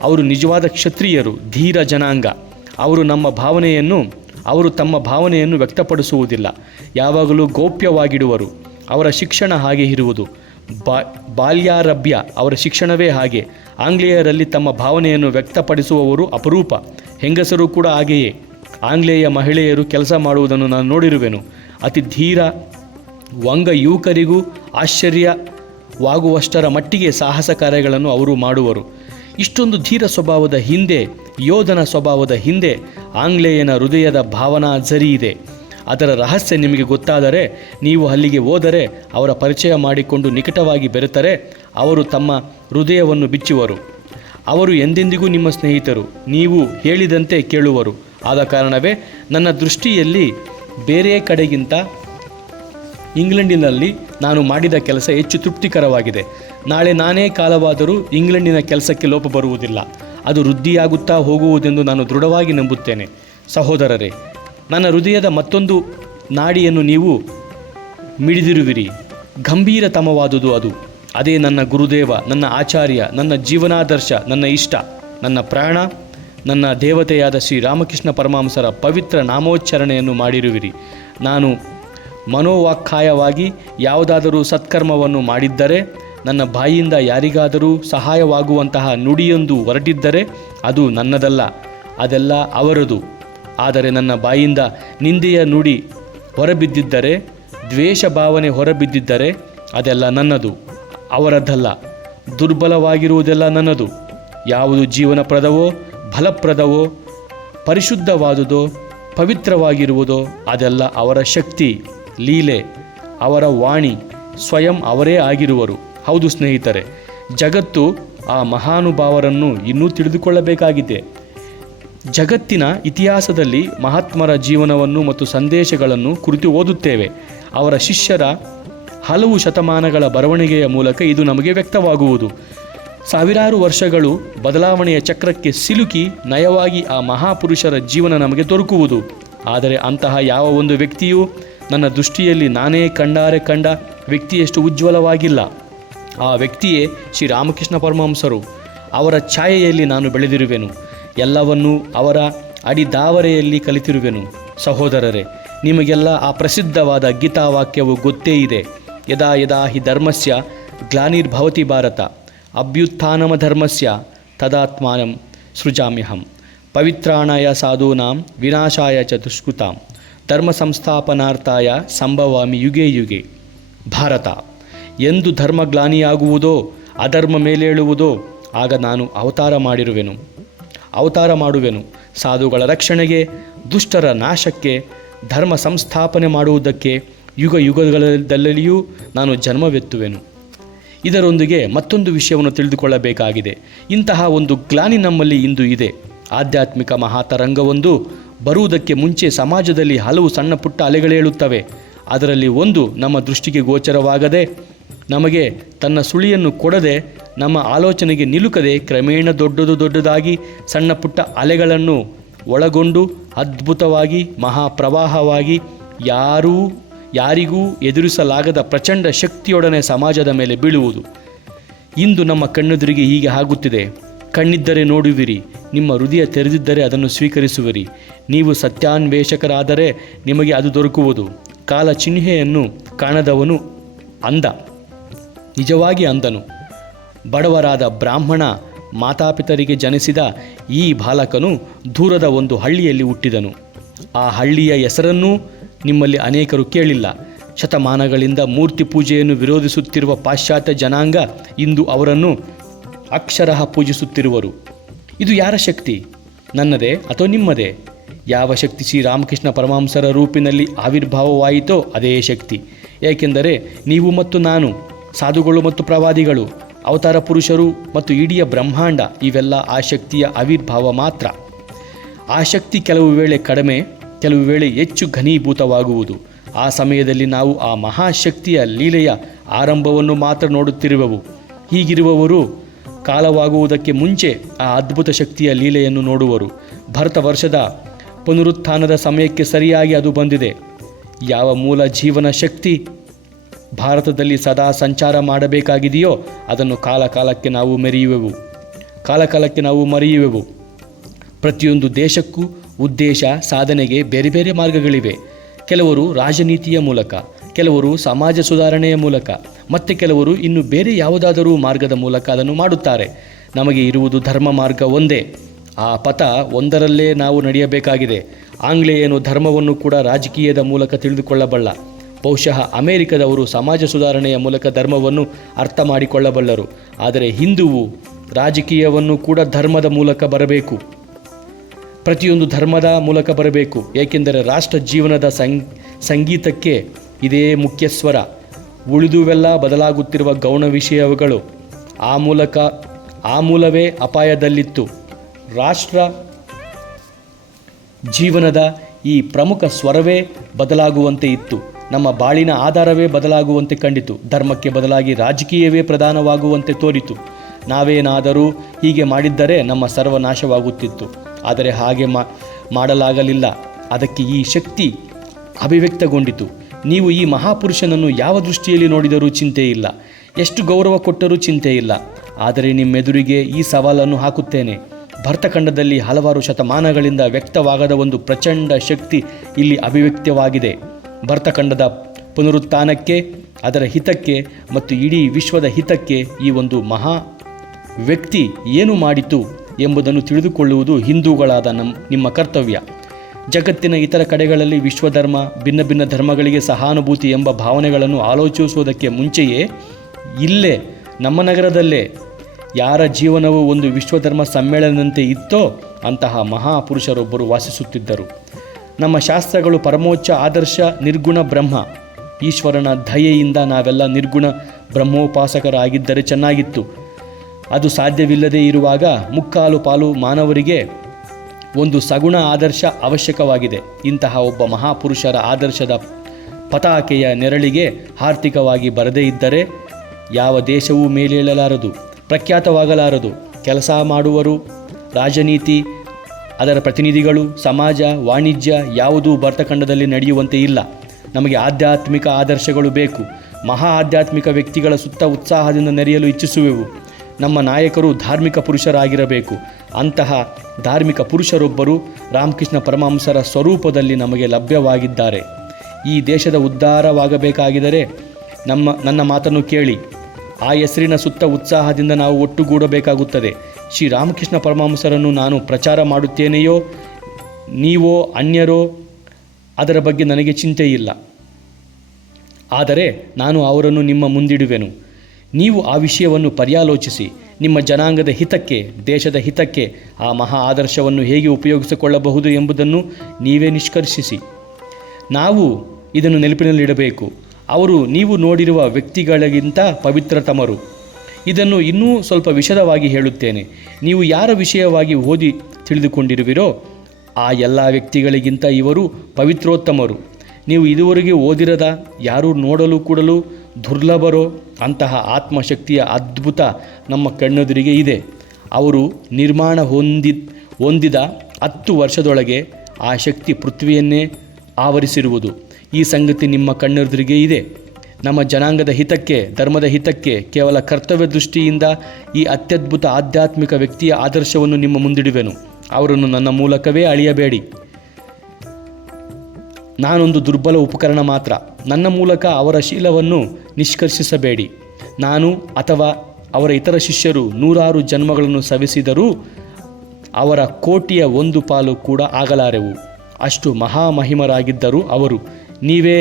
ಅವರು ನಿಜವಾದ ಕ್ಷತ್ರಿಯರು, ಧೀರ ಜನಾಂಗ. ಅವರು ತಮ್ಮ ಭಾವನೆಯನ್ನು ವ್ಯಕ್ತಪಡಿಸುವುದಿಲ್ಲ, ಯಾವಾಗಲೂ ಗೌಪ್ಯವಾಗಿಡುವರು. ಅವರ ಶಿಕ್ಷಣ ಹಾಗೆ ಇರುವುದು. ಬಾಲ್ಯಾರಭ್ಯ ಅವರ ಶಿಕ್ಷಣವೇ ಹಾಗೆ. ಆಂಗ್ಲೇಯರಲ್ಲಿ ತಮ್ಮ ಭಾವನೆಯನ್ನು ವ್ಯಕ್ತಪಡಿಸುವವರು ಅಪರೂಪ. ಹೆಂಗಸರು ಕೂಡ ಹಾಗೆಯೇ. ಆಂಗ್ಲೇಯ ಮಹಿಳೆಯರು ಕೆಲಸ ಮಾಡುವುದನ್ನು ನಾನು ನೋಡಿರುವೆನು. ಅತಿ ಧೀರ ವಂಗ ಯುವಕರಿಗೂ ಆಶ್ಚರ್ಯವಾಗುವಷ್ಟರ ಮಟ್ಟಿಗೆ ಸಾಹಸ ಕಾರ್ಯಗಳನ್ನು ಅವರು ಮಾಡುವರು. ಇಷ್ಟೊಂದು ಧೀರ ಸ್ವಭಾವದ ಹಿಂದೆ, ಯೋಧನ ಸ್ವಭಾವದ ಹಿಂದೆ ಆಂಗ್ಲೇಯನ ಹೃದಯದ ಭಾವನಾ ಝರಿ ಇದೆ. ಅದರ ರಹಸ್ಯ ನಿಮಗೆ ಗೊತ್ತಾದರೆ ನೀವು ಅಲ್ಲಿಗೆ ಹೋದರೆ, ಅವರ ಪರಿಚಯ ಮಾಡಿಕೊಂಡು ನಿಕಟವಾಗಿ ಬೆರೆತರೆ ಅವರು ತಮ್ಮ ಹೃದಯವನ್ನು ಬಿಚ್ಚುವರು. ಅವರು ಎಂದೆಂದಿಗೂ ನಿಮ್ಮ ಸ್ನೇಹಿತರು. ನೀವು ಹೇಳಿದಂತೆ ಕೇಳುವರು. ಆದ ಕಾರಣವೇ ನನ್ನ ದೃಷ್ಟಿಯಲ್ಲಿ ಬೇರೆ ಕಡೆಗಿಂತ ಇಂಗ್ಲೆಂಡಿನಲ್ಲಿ ನಾನು ಮಾಡಿದ ಕೆಲಸ ಹೆಚ್ಚು ತೃಪ್ತಿಕರವಾಗಿದೆ. ನಾಳೆ ನಾನೇ ಕಾಲವಾದರೂ ಇಂಗ್ಲೆಂಡಿನ ಕೆಲಸಕ್ಕೆ ಲೋಪ ಬರುವುದಿಲ್ಲ. ಅದು ವೃದ್ಧಿಯಾಗುತ್ತಾ ಹೋಗುವುದೆಂದು ನಾನು ದೃಢವಾಗಿ ನಂಬುತ್ತೇನೆ. ಸಹೋದರರೇ, ನನ್ನ ಹೃದಯದ ಮತ್ತೊಂದು ನಾಡಿಯನ್ನು ನೀವು ಮಿಡಿದಿರುವಿರಿ. ಗಂಭೀರತಮವಾದುದು ಅದು. ಅದೇ ನನ್ನ ಗುರುದೇವ, ನನ್ನ ಆಚಾರ್ಯ, ನನ್ನ ಜೀವನಾದರ್ಶ, ನನ್ನ ಇಷ್ಟ, ನನ್ನ ಪ್ರಾಣ, ನನ್ನ ದೇವತೆಯಾದ ಶ್ರೀರಾಮಕೃಷ್ಣ ಪರಮಹಂಸರ ಪವಿತ್ರ ನಾಮೋಚ್ಚಾರಣೆಯನ್ನು ಮಾಡಿರುವಿರಿ. ನಾನು ಮನೋವಾಕ್ಕಾಯವಾಗಿ ಯಾವುದಾದರೂ ಸತ್ಕರ್ಮವನ್ನು ಮಾಡಿದ್ದರೆ, ನನ್ನ ಬಾಯಿಯಿಂದ ಯಾರಿಗಾದರೂ ಸಹಾಯವಾಗುವಂತಹ ನುಡಿಯೊಂದು ಹೊರಟಿದ್ದರೆ ಅದು ನನ್ನದಲ್ಲ, ಅದೆಲ್ಲ ಅವರದು. ಆದರೆ ನನ್ನ ಬಾಯಿಂದ ನಿಂದೆಯ ನುಡಿ ಹೊರಬಿದ್ದಿದ್ದರೆ, ದ್ವೇಷ ಭಾವನೆ ಹೊರಬಿದ್ದಿದ್ದರೆ ಅದೆಲ್ಲ ನನ್ನದು, ಅವರದ್ದಲ್ಲ. ದುರ್ಬಲವಾಗಿರುವುದೆಲ್ಲ ನನ್ನದು. ಯಾವುದು ಜೀವನಪ್ರದವೋ, ಫಲಪ್ರದವೋ, ಪರಿಶುದ್ಧವಾದುದೋ, ಪವಿತ್ರವಾಗಿರುವುದೋ ಅದೆಲ್ಲ ಅವರ ಶಕ್ತಿ, ಲೀಲೆ, ಅವರ ವಾಣಿ, ಸ್ವಯಂ ಅವರೇ ಆಗಿರುವರು. ಹೌದು ಸ್ನೇಹಿತರೆ, ಜಗತ್ತು ಆ ಮಹಾನುಭಾವರನ್ನು ಇನ್ನೂ ತಿಳಿದುಕೊಳ್ಳಬೇಕಾಗಿದೆ. ಜಗತ್ತಿನ ಇತಿಹಾಸದಲ್ಲಿ ಮಹಾತ್ಮರ ಜೀವನವನ್ನು ಮತ್ತು ಸಂದೇಶಗಳನ್ನು ಕುರಿತು ಓದುತ್ತೇವೆ. ಅವರ ಶಿಷ್ಯರ ಹಲವು ಶತಮಾನಗಳ ಬರವಣಿಗೆಯ ಮೂಲಕ ಇದು ನಮಗೆ ವ್ಯಕ್ತವಾಗುವುದು. ಸಾವಿರಾರು ವರ್ಷಗಳು ಬದಲಾವಣೆಯ ಚಕ್ರಕ್ಕೆ ಸಿಲುಕಿ ನಯವಾಗಿ ಆ ಮಹಾಪುರುಷರ ಜೀವನ ನಮಗೆ ದೊರಕುವುದು. ಆದರೆ ಅಂತಹ ಯಾವ ಒಂದು ವ್ಯಕ್ತಿಯೂ ನನ್ನ ದೃಷ್ಟಿಯಲ್ಲಿ ನಾನೇ ಕಣ್ಣಾರೆ ಕಂಡ ವ್ಯಕ್ತಿಯಷ್ಟು ಉಜ್ವಲವಾಗಿಲ್ಲ. ಆ ವ್ಯಕ್ತಿಯೇ ಶ್ರೀರಾಮಕೃಷ್ಣ ಪರಮಹಂಸರು. ಅವರ ಛಾಯೆಯಲ್ಲಿ ನಾನು ಬೆಳೆದಿರುವೆನು. ಎಲ್ಲವನ್ನೂ ಅವರ ಅಡಿದಾವರೆಯಲ್ಲಿ ಕಲಿತಿರುವೆನು. ಸಹೋದರರೇ, ನಿಮಗೆಲ್ಲ ಆ ಪ್ರಸಿದ್ಧವಾದ ಗೀತಾವಾಕ್ಯವು ಗೊತ್ತೇ ಇದೆ. ಯದಾ ಯದಾ ಹಿ ಧರ್ಮಸ್ಯ ಗ್ಲಾನಿರ್ಭವತಿ ಭಾರತ ಅಭ್ಯುತ್ಥಾನಮಧರ್ಮಸ್ಯ ತದಾತ್ಮಾನಂ ಸೃಜಾಮ್ಯಹಂ ಪವಿತ್ರಾಣಾಯ ಸಾಧೂನಾಂ ವಿನಾಶಾಯ ಚ ದುಷ್ಕೃತಾಂ ಧರ್ಮ ಸಂಸ್ಥಾಪನಾರ್ಥಾಯ ಸಂಭವಾಮಿ ಯುಗೆ ಯುಗೆ. ಭಾರತ, ಎಂದು ಧರ್ಮಗ್ಲಾನಿಯಾಗುವುದೋ, ಅಧರ್ಮ ಮೇಲೇಳುವುದೋ, ಆಗ ನಾನು ಅವತಾರ ಮಾಡುವೆನು. ಸಾಧುಗಳ ರಕ್ಷಣೆಗೆ, ದುಷ್ಟರ ನಾಶಕ್ಕೆ, ಧರ್ಮ ಸಂಸ್ಥಾಪನೆ ಮಾಡುವುದಕ್ಕೆ ಯುಗ ಯುಗಗಳಲ್ಲಿಯೂ ನಾನು ಜನ್ಮವೆತ್ತುವೆನು. ಇದರೊಂದಿಗೆ ಮತ್ತೊಂದು ವಿಷಯವನ್ನು ತಿಳಿದುಕೊಳ್ಳಬೇಕಾಗಿದೆ. ಇಂತಹ ಒಂದು ಗ್ಲಾನಿ ನಮ್ಮಲ್ಲಿ ಇಂದು ಇದೆ. ಆಧ್ಯಾತ್ಮಿಕ ಮಹಾತರಂಗವೊಂದು ಬರುವುದಕ್ಕೆ ಮುಂಚೆ ಸಮಾಜದಲ್ಲಿ ಹಲವು ಸಣ್ಣ ಪುಟ್ಟ ಅಲೆಗಳೇಳುತ್ತವೆ. ಅದರಲ್ಲಿ ಒಂದು ನಮ್ಮ ದೃಷ್ಟಿಗೆ ಗೋಚರವಾಗದೆ, ನಮಗೆ ತನ್ನ ಸುಳಿಯನ್ನು ಕೊಡದೆ, ನಮ್ಮ ಆಲೋಚನೆಗೆ ನಿಲುಕದೆ ಕ್ರಮೇಣ ದೊಡ್ಡದಾಗಿ ಸಣ್ಣ ಪುಟ್ಟ ಅಲೆಗಳನ್ನು ಒಳಗೊಂಡು ಅದ್ಭುತವಾಗಿ ಮಹಾಪ್ರವಾಹವಾಗಿ ಯಾರಿಗೂ ಎದುರಿಸಲಾಗದ ಪ್ರಚಂಡ ಶಕ್ತಿಯೊಡನೆ ಸಮಾಜದ ಮೇಲೆ ಬೀಳುವುದು. ಇಂದು ನಮ್ಮ ಕಣ್ಣೆದುರಿಗೆ ಹೀಗೆ ಆಗುತ್ತಿದೆ. ಕಣ್ಣಿದ್ದರೆ ನೋಡುವಿರಿ, ನಿಮ್ಮ ಹೃದಯ ತೆರೆದಿದ್ದರೆ ಅದನ್ನು ಸ್ವೀಕರಿಸುವಿರಿ. ನೀವು ಸತ್ಯಾನ್ವೇಷಕರಾದರೆ ನಿಮಗೆ ಅದು ದೊರಕುವುದು. ಕಾಲ ಚಿಹ್ನೆಯನ್ನು ಕಾಣದವನು ಅಂಧ, ನಿಜವಾಗಿ ಅಂಧನು. ಬಡವರಾದ ಬ್ರಾಹ್ಮಣ ಮಾತಾಪಿತರಿಗೆ ಜನಿಸಿದ ಈ ಬಾಲಕನು ದೂರದ ಒಂದು ಹಳ್ಳಿಯಲ್ಲಿ ಹುಟ್ಟಿದನು. ಆ ಹಳ್ಳಿಯ ಹೆಸರನ್ನೂ ನಿಮ್ಮಲ್ಲಿ ಅನೇಕರು ಕೇಳಿಲ್ಲ. ಶತಮಾನಗಳಿಂದ ಮೂರ್ತಿ ಪೂಜೆಯನ್ನು ವಿರೋಧಿಸುತ್ತಿರುವ ಪಾಶ್ಚಾತ್ಯ ಜನಾಂಗ ಇಂದು ಅವರನ್ನು ಅಕ್ಷರಃ ಪೂಜಿಸುತ್ತಿರುವರು. ಇದು ಯಾರ ಶಕ್ತಿ? ನನ್ನದೇ ಅಥವಾ ನಿಮ್ಮದೇ? ಯಾವ ಶಕ್ತಿ ಶ್ರೀರಾಮಕೃಷ್ಣ ಪರಮಹಂಸರ ರೂಪಿನಲ್ಲಿ ಆವಿರ್ಭಾವವಾಯಿತೋ ಅದೇ ಶಕ್ತಿ. ಏಕೆಂದರೆ ನೀವು ಮತ್ತು ನಾನು, ಸಾಧುಗಳು ಮತ್ತು ಪ್ರವಾದಿಗಳು, ಅವತಾರ ಪುರುಷರು ಮತ್ತು ಇಡೀ ಬ್ರಹ್ಮಾಂಡ ಇವೆಲ್ಲ ಆ ಶಕ್ತಿಯ ಆವಿರ್ಭಾವ ಮಾತ್ರ. ಆ ಶಕ್ತಿ ಕೆಲವು ವೇಳೆ ಕಡಿಮೆ, ಕೆಲವು ವೇಳೆ ಹೆಚ್ಚು ಘನೀಭೂತವಾಗುವುದು. ಆ ಸಮಯದಲ್ಲಿ ನಾವು ಆ ಮಹಾಶಕ್ತಿಯ ಲೀಲೆಯ ಆರಂಭವನ್ನು ಮಾತ್ರ ನೋಡುತ್ತಿರುವೆವು. ಹೀಗಿರುವವರು ಕಾಲವಾಗುವುದಕ್ಕೆ ಮುಂಚೆ ಆ ಅದ್ಭುತ ಶಕ್ತಿಯ ಲೀಲೆಯನ್ನು ನೋಡುವರು. ಭಾರತ ವರ್ಷದ ಪುನರುತ್ಥಾನದ ಸಮಯಕ್ಕೆ ಸರಿಯಾಗಿ ಅದು ಬಂದಿದೆ. ಯಾವ ಮೂಲ ಜೀವನ ಶಕ್ತಿ ಭಾರತದಲ್ಲಿ ಸದಾ ಸಂಚಾರ ಮಾಡಬೇಕಾಗಿದೆಯೋ ಅದನ್ನು ಕಾಲಕಾಲಕ್ಕೆ ನಾವು ಮರೆಯುವೆವು. ಪ್ರತಿಯೊಂದು ದೇಶಕ್ಕೂ ಉದ್ದೇಶ ಸಾಧನೆಗೆ ಬೇರೆ ಬೇರೆ ಮಾರ್ಗಗಳಿವೆ. ಕೆಲವರು ರಾಜನೀತಿಯ ಮೂಲಕ, ಕೆಲವರು ಸಮಾಜ ಸುಧಾರಣೆಯ ಮೂಲಕ, ಮತ್ತು ಕೆಲವರು ಇನ್ನು ಬೇರೆ ಯಾವುದಾದರೂ ಮಾರ್ಗದ ಮೂಲಕ ಅದನ್ನು ಮಾಡುತ್ತಾರೆ. ನಮಗೆ ಇರುವುದು ಧರ್ಮ ಮಾರ್ಗ ಒಂದೇ. ಆ ಪಥ ಒಂದರಲ್ಲೇ ನಾವು ನಡೆಯಬೇಕಾಗಿದೆ. ಆಂಗ್ಲೇಯನು ಧರ್ಮವನ್ನು ಕೂಡ ರಾಜಕೀಯದ ಮೂಲಕ ತಿಳಿದುಕೊಳ್ಳಬಲ್ಲ. ಬಹುಶಃ ಅಮೆರಿಕದವರು ಸಮಾಜ ಸುಧಾರಣೆಯ ಮೂಲಕ ಧರ್ಮವನ್ನು ಅರ್ಥ ಮಾಡಿಕೊಳ್ಳಬಲ್ಲರು. ಆದರೆ ಹಿಂದುವು ರಾಜಕೀಯವನ್ನು ಕೂಡ ಧರ್ಮದ ಮೂಲಕ ಬರಬೇಕು. ಪ್ರತಿಯೊಂದು ಧರ್ಮದ ಮೂಲಕ ಬರಬೇಕು. ಏಕೆಂದರೆ ರಾಷ್ಟ್ರ ಜೀವನದ ಸಂಗೀತಕ್ಕೆ ಇದೇ ಮುಖ್ಯ ಸ್ವರ. ಉಳಿದುವೆಲ್ಲ ಬದಲಾಗುತ್ತಿರುವ ಗೌಣ ವಿಷಯಗಳು. ಆ ಮೂಲವೇ ಅಪಾಯದಲ್ಲಿತ್ತು. ರಾಷ್ಟ್ರ ಜೀವನದ ಈ ಪ್ರಮುಖ ಸ್ವರವೇ ಬದಲಾಗುವಂತೆ ಇತ್ತು. ನಮ್ಮ ಬಾಳಿನ ಆಧಾರವೇ ಬದಲಾಗುವಂತೆ ಕಂಡಿತು. ಧರ್ಮಕ್ಕೆ ಬದಲಾಗಿ ರಾಜಕೀಯವೇ ಪ್ರಧಾನವಾಗುವಂತೆ ತೋರಿತು. ನಾವೇನಾದರೂ ಹೀಗೆ ಮಾಡಿದ್ದರೆ ನಮ್ಮ ಸರ್ವನಾಶವಾಗುತ್ತಿತ್ತು. ಆದರೆ ಹಾಗೆ ಮಾಡಲಾಗಲಿಲ್ಲ. ಅದಕ್ಕೆ ಈ ಶಕ್ತಿ ಅಭಿವ್ಯಕ್ತಗೊಂಡಿತು. ನೀವು ಈ ಮಹಾಪುರುಷನನ್ನು ಯಾವ ದೃಷ್ಟಿಯಲ್ಲಿ ನೋಡಿದರೂ ಚಿಂತೆ ಇಲ್ಲ, ಎಷ್ಟು ಗೌರವ ಕೊಟ್ಟರೂ ಚಿಂತೆ ಇಲ್ಲ. ಆದರೆ ನಿಮ್ಮೆದುರಿಗೆ ಈ ಸವಾಲನ್ನು ಹಾಕುತ್ತೇನೆ. ಭರತಖಂಡದಲ್ಲಿ ಹಲವಾರು ಶತಮಾನಗಳಿಂದ ವ್ಯಕ್ತವಾಗದ ಒಂದು ಪ್ರಚಂಡ ಶಕ್ತಿ ಇಲ್ಲಿ ಅಭಿವ್ಯಕ್ತವಾಗಿದೆ. ಭರತಖಂಡದ ಪುನರುತ್ಥಾನಕ್ಕೆ, ಅದರ ಹಿತಕ್ಕೆ ಮತ್ತು ಇಡೀ ವಿಶ್ವದ ಹಿತಕ್ಕೆ ಈ ಒಂದು ಮಹಾ ವ್ಯಕ್ತಿ ಏನು ಮಾಡಿತು ಎಂಬುದನ್ನು ತಿಳಿದುಕೊಳ್ಳುವುದು ಹಿಂದೂಗಳಾದ ನಿಮ್ಮ ಕರ್ತವ್ಯ. ಜಗತ್ತಿನ ಇತರ ಕಡೆಗಳಲ್ಲಿ ವಿಶ್ವಧರ್ಮ, ಭಿನ್ನ ಭಿನ್ನ ಧರ್ಮಗಳಿಗೆ ಸಹಾನುಭೂತಿ ಎಂಬ ಭಾವನೆಗಳನ್ನು ಆಲೋಚಿಸುವುದಕ್ಕೆ ಮುಂಚೆಯೇ ಇಲ್ಲೇ ನಮ್ಮ ನಗರದಲ್ಲೇ ಯಾರ ಜೀವನವು ಒಂದು ವಿಶ್ವಧರ್ಮ ಸಮ್ಮೇಳನದಂತೆ ಇತ್ತೋ ಅಂತಹ ಮಹಾಪುರುಷರೊಬ್ಬರು ವಾಸಿಸುತ್ತಿದ್ದರು. ನಮ್ಮ ಶಾಸ್ತ್ರಗಳು ಪರಮೋಚ್ಚ ಆದರ್ಶ ನಿರ್ಗುಣ ಬ್ರಹ್ಮ. ಈಶ್ವರನ ದಯೆಯಿಂದ ನಾವೆಲ್ಲ ನಿರ್ಗುಣ ಬ್ರಹ್ಮೋಪಾಸಕರಾಗಿದ್ದರೆ ಚೆನ್ನಾಗಿತ್ತು. ಅದು ಸಾಧ್ಯವಿಲ್ಲದೆ ಇರುವಾಗ ಮುಕ್ಕಾಲು ಪಾಲು ಮಾನವರಿಗೆ ಒಂದು ಸಗುಣ ಆದರ್ಶ ಅವಶ್ಯಕವಾಗಿದೆ. ಇಂತಹ ಒಬ್ಬ ಮಹಾಪುರುಷರ ಆದರ್ಶದ ಪತಾಕೆಯ ನೆರಳಿಗೆ ಆರ್ಥಿಕವಾಗಿ ಬರದೇ ಇದ್ದರೆ ಯಾವ ದೇಶವೂ ಮೇಲೇಳಲಾರದು, ಪ್ರಖ್ಯಾತವಾಗಲಾರದು. ಕೆಲಸ ಮಾಡುವರು, ರಾಜನೀತಿ, ಅದರ ಪ್ರತಿನಿಧಿಗಳು, ಸಮಾಜ, ವಾಣಿಜ್ಯ ಯಾವುದೂ ಭರತಖಂಡದಲ್ಲಿ ನಡೆಯುವಂತೆ ಇಲ್ಲ. ನಮಗೆ ಆಧ್ಯಾತ್ಮಿಕ ಆದರ್ಶಗಳು ಬೇಕು. ಮಹಾ ಆಧ್ಯಾತ್ಮಿಕ ವ್ಯಕ್ತಿಗಳ ಸುತ್ತ ಉತ್ಸಾಹದಿಂದ ನೆರೆಯಲು ಇಚ್ಛಿಸುವೆವು. ನಮ್ಮ ನಾಯಕರು ಧಾರ್ಮಿಕ ಪುರುಷರಾಗಿರಬೇಕು. ಅಂತಹ ಧಾರ್ಮಿಕ ಪುರುಷರೊಬ್ಬರು ರಾಮಕೃಷ್ಣ ಪರಮಹಂಸರ ಸ್ವರೂಪದಲ್ಲಿ ನಮಗೆ ಲಭ್ಯವಾಗಿದ್ದಾರೆ. ಈ ದೇಶದ ಉದ್ಧಾರವಾಗಬೇಕಾಗಿದ್ದರೆ ನನ್ನ ಮಾತನ್ನು ಕೇಳಿ. ಆ ಹೆಸರಿನ ಸುತ್ತ ಉತ್ಸಾಹದಿಂದ ನಾವು ಒಟ್ಟುಗೂಡಬೇಕಾಗುತ್ತದೆ. ಶ್ರೀ ರಾಮಕೃಷ್ಣ ಪರಮಹಂಸರನ್ನು ನಾನು ಪ್ರಚಾರ ಮಾಡುತ್ತೇನೆಯೋ ನೀವೋ ಅನ್ಯರೋ ಅದರ ಬಗ್ಗೆ ನನಗೆ ಚಿಂತೆ ಇಲ್ಲ. ಆದರೆ ನಾನು ಅವರನ್ನು ನಿಮ್ಮ ಮುಂದಿಡುವೆನು. ನೀವು ಆ ವಿಷಯವನ್ನು ಪರ್ಯಾಲೋಚಿಸಿ ನಿಮ್ಮ ಜನಾಂಗದ ಹಿತಕ್ಕೆ, ದೇಶದ ಹಿತಕ್ಕೆ ಆ ಮಹಾ ಆದರ್ಶವನ್ನು ಹೇಗೆ ಉಪಯೋಗಿಸಿಕೊಳ್ಳಬಹುದು ಎಂಬುದನ್ನು ನೀವೇ ನಿಷ್ಕರ್ಷಿಸಿ. ನಾವು ಇದನ್ನು ನೆನಪಿನಲ್ಲಿಡಬೇಕು. ಅವರು ನೀವು ನೋಡಿರುವ ವ್ಯಕ್ತಿಗಳಿಗಿಂತ ಪವಿತ್ರತಮರು. ಇದನ್ನು ಇನ್ನೂ ಸ್ವಲ್ಪ ವಿಶದವಾಗಿ ಹೇಳುತ್ತೇನೆ. ನೀವು ಯಾರ ವಿಷಯವಾಗಿ ಓದಿ ತಿಳಿದುಕೊಂಡಿರುವಿರೋ ಆ ಎಲ್ಲ ವ್ಯಕ್ತಿಗಳಿಗಿಂತ ಇವರು ಪವಿತ್ರೋತ್ತಮರು. ನೀವು ಇದುವರೆಗೆ ಓದಿರದ, ಯಾರೂ ನೋಡಲು ಕೂಡಲು ದುರ್ಲಭರೋ ಅಂತಹ ಆತ್ಮಶಕ್ತಿಯ ಅದ್ಭುತ ನಮ್ಮ ಕಣ್ಣೆದುರಿಗೆ ಇದೆ. ಅವರು ನಿರ್ಮಾಣ ಹೊಂದಿದ 10 ವರ್ಷದೊಳಗೆ ಆ ಶಕ್ತಿ ಪೃಥ್ವಿಯನ್ನೇ ಆವರಿಸಿರುವುದು. ಈ ಸಂಗತಿ ನಿಮ್ಮ ಕಣ್ಣೆದುರಿಗೆ ಇದೆ. ನಮ್ಮ ಜನಾಂಗದ ಹಿತಕ್ಕೆ, ಧರ್ಮದ ಹಿತಕ್ಕೆ ಕೇವಲ ಕರ್ತವ್ಯ ದೃಷ್ಟಿಯಿಂದ ಈ ಅತ್ಯದ್ಭುತ ಆಧ್ಯಾತ್ಮಿಕ ವ್ಯಕ್ತಿಯ ಆದರ್ಶವನ್ನು ನಿಮ್ಮ ಮುಂದಿಡುವೆನು. ಅವರನ್ನು ನನ್ನ ಮೂಲಕವೇ ಅಳಿಯಬೇಡಿ. ನಾನೊಂದು ದುರ್ಬಲ ಉಪಕರಣ ಮಾತ್ರ. ನನ್ನ ಮೂಲಕ ಅವರ ಶೀಲವನ್ನು ನಿಷ್ಕರ್ಷಿಸಬೇಡಿ. ನಾನು ಅಥವಾ ಅವರ ಇತರ ಶಿಷ್ಯರು 100 ಜನ್ಮಗಳನ್ನು ಸವಿಸಿದರೂ ಅವರ ಕೋಟಿಯ 1 ಪಾಲು ಕೂಡ ಆಗಲಾರೆವು. ಅಷ್ಟು ಮಹಾಮಹಿಮರಾಗಿದ್ದರು ಅವರು. ನೀವೇ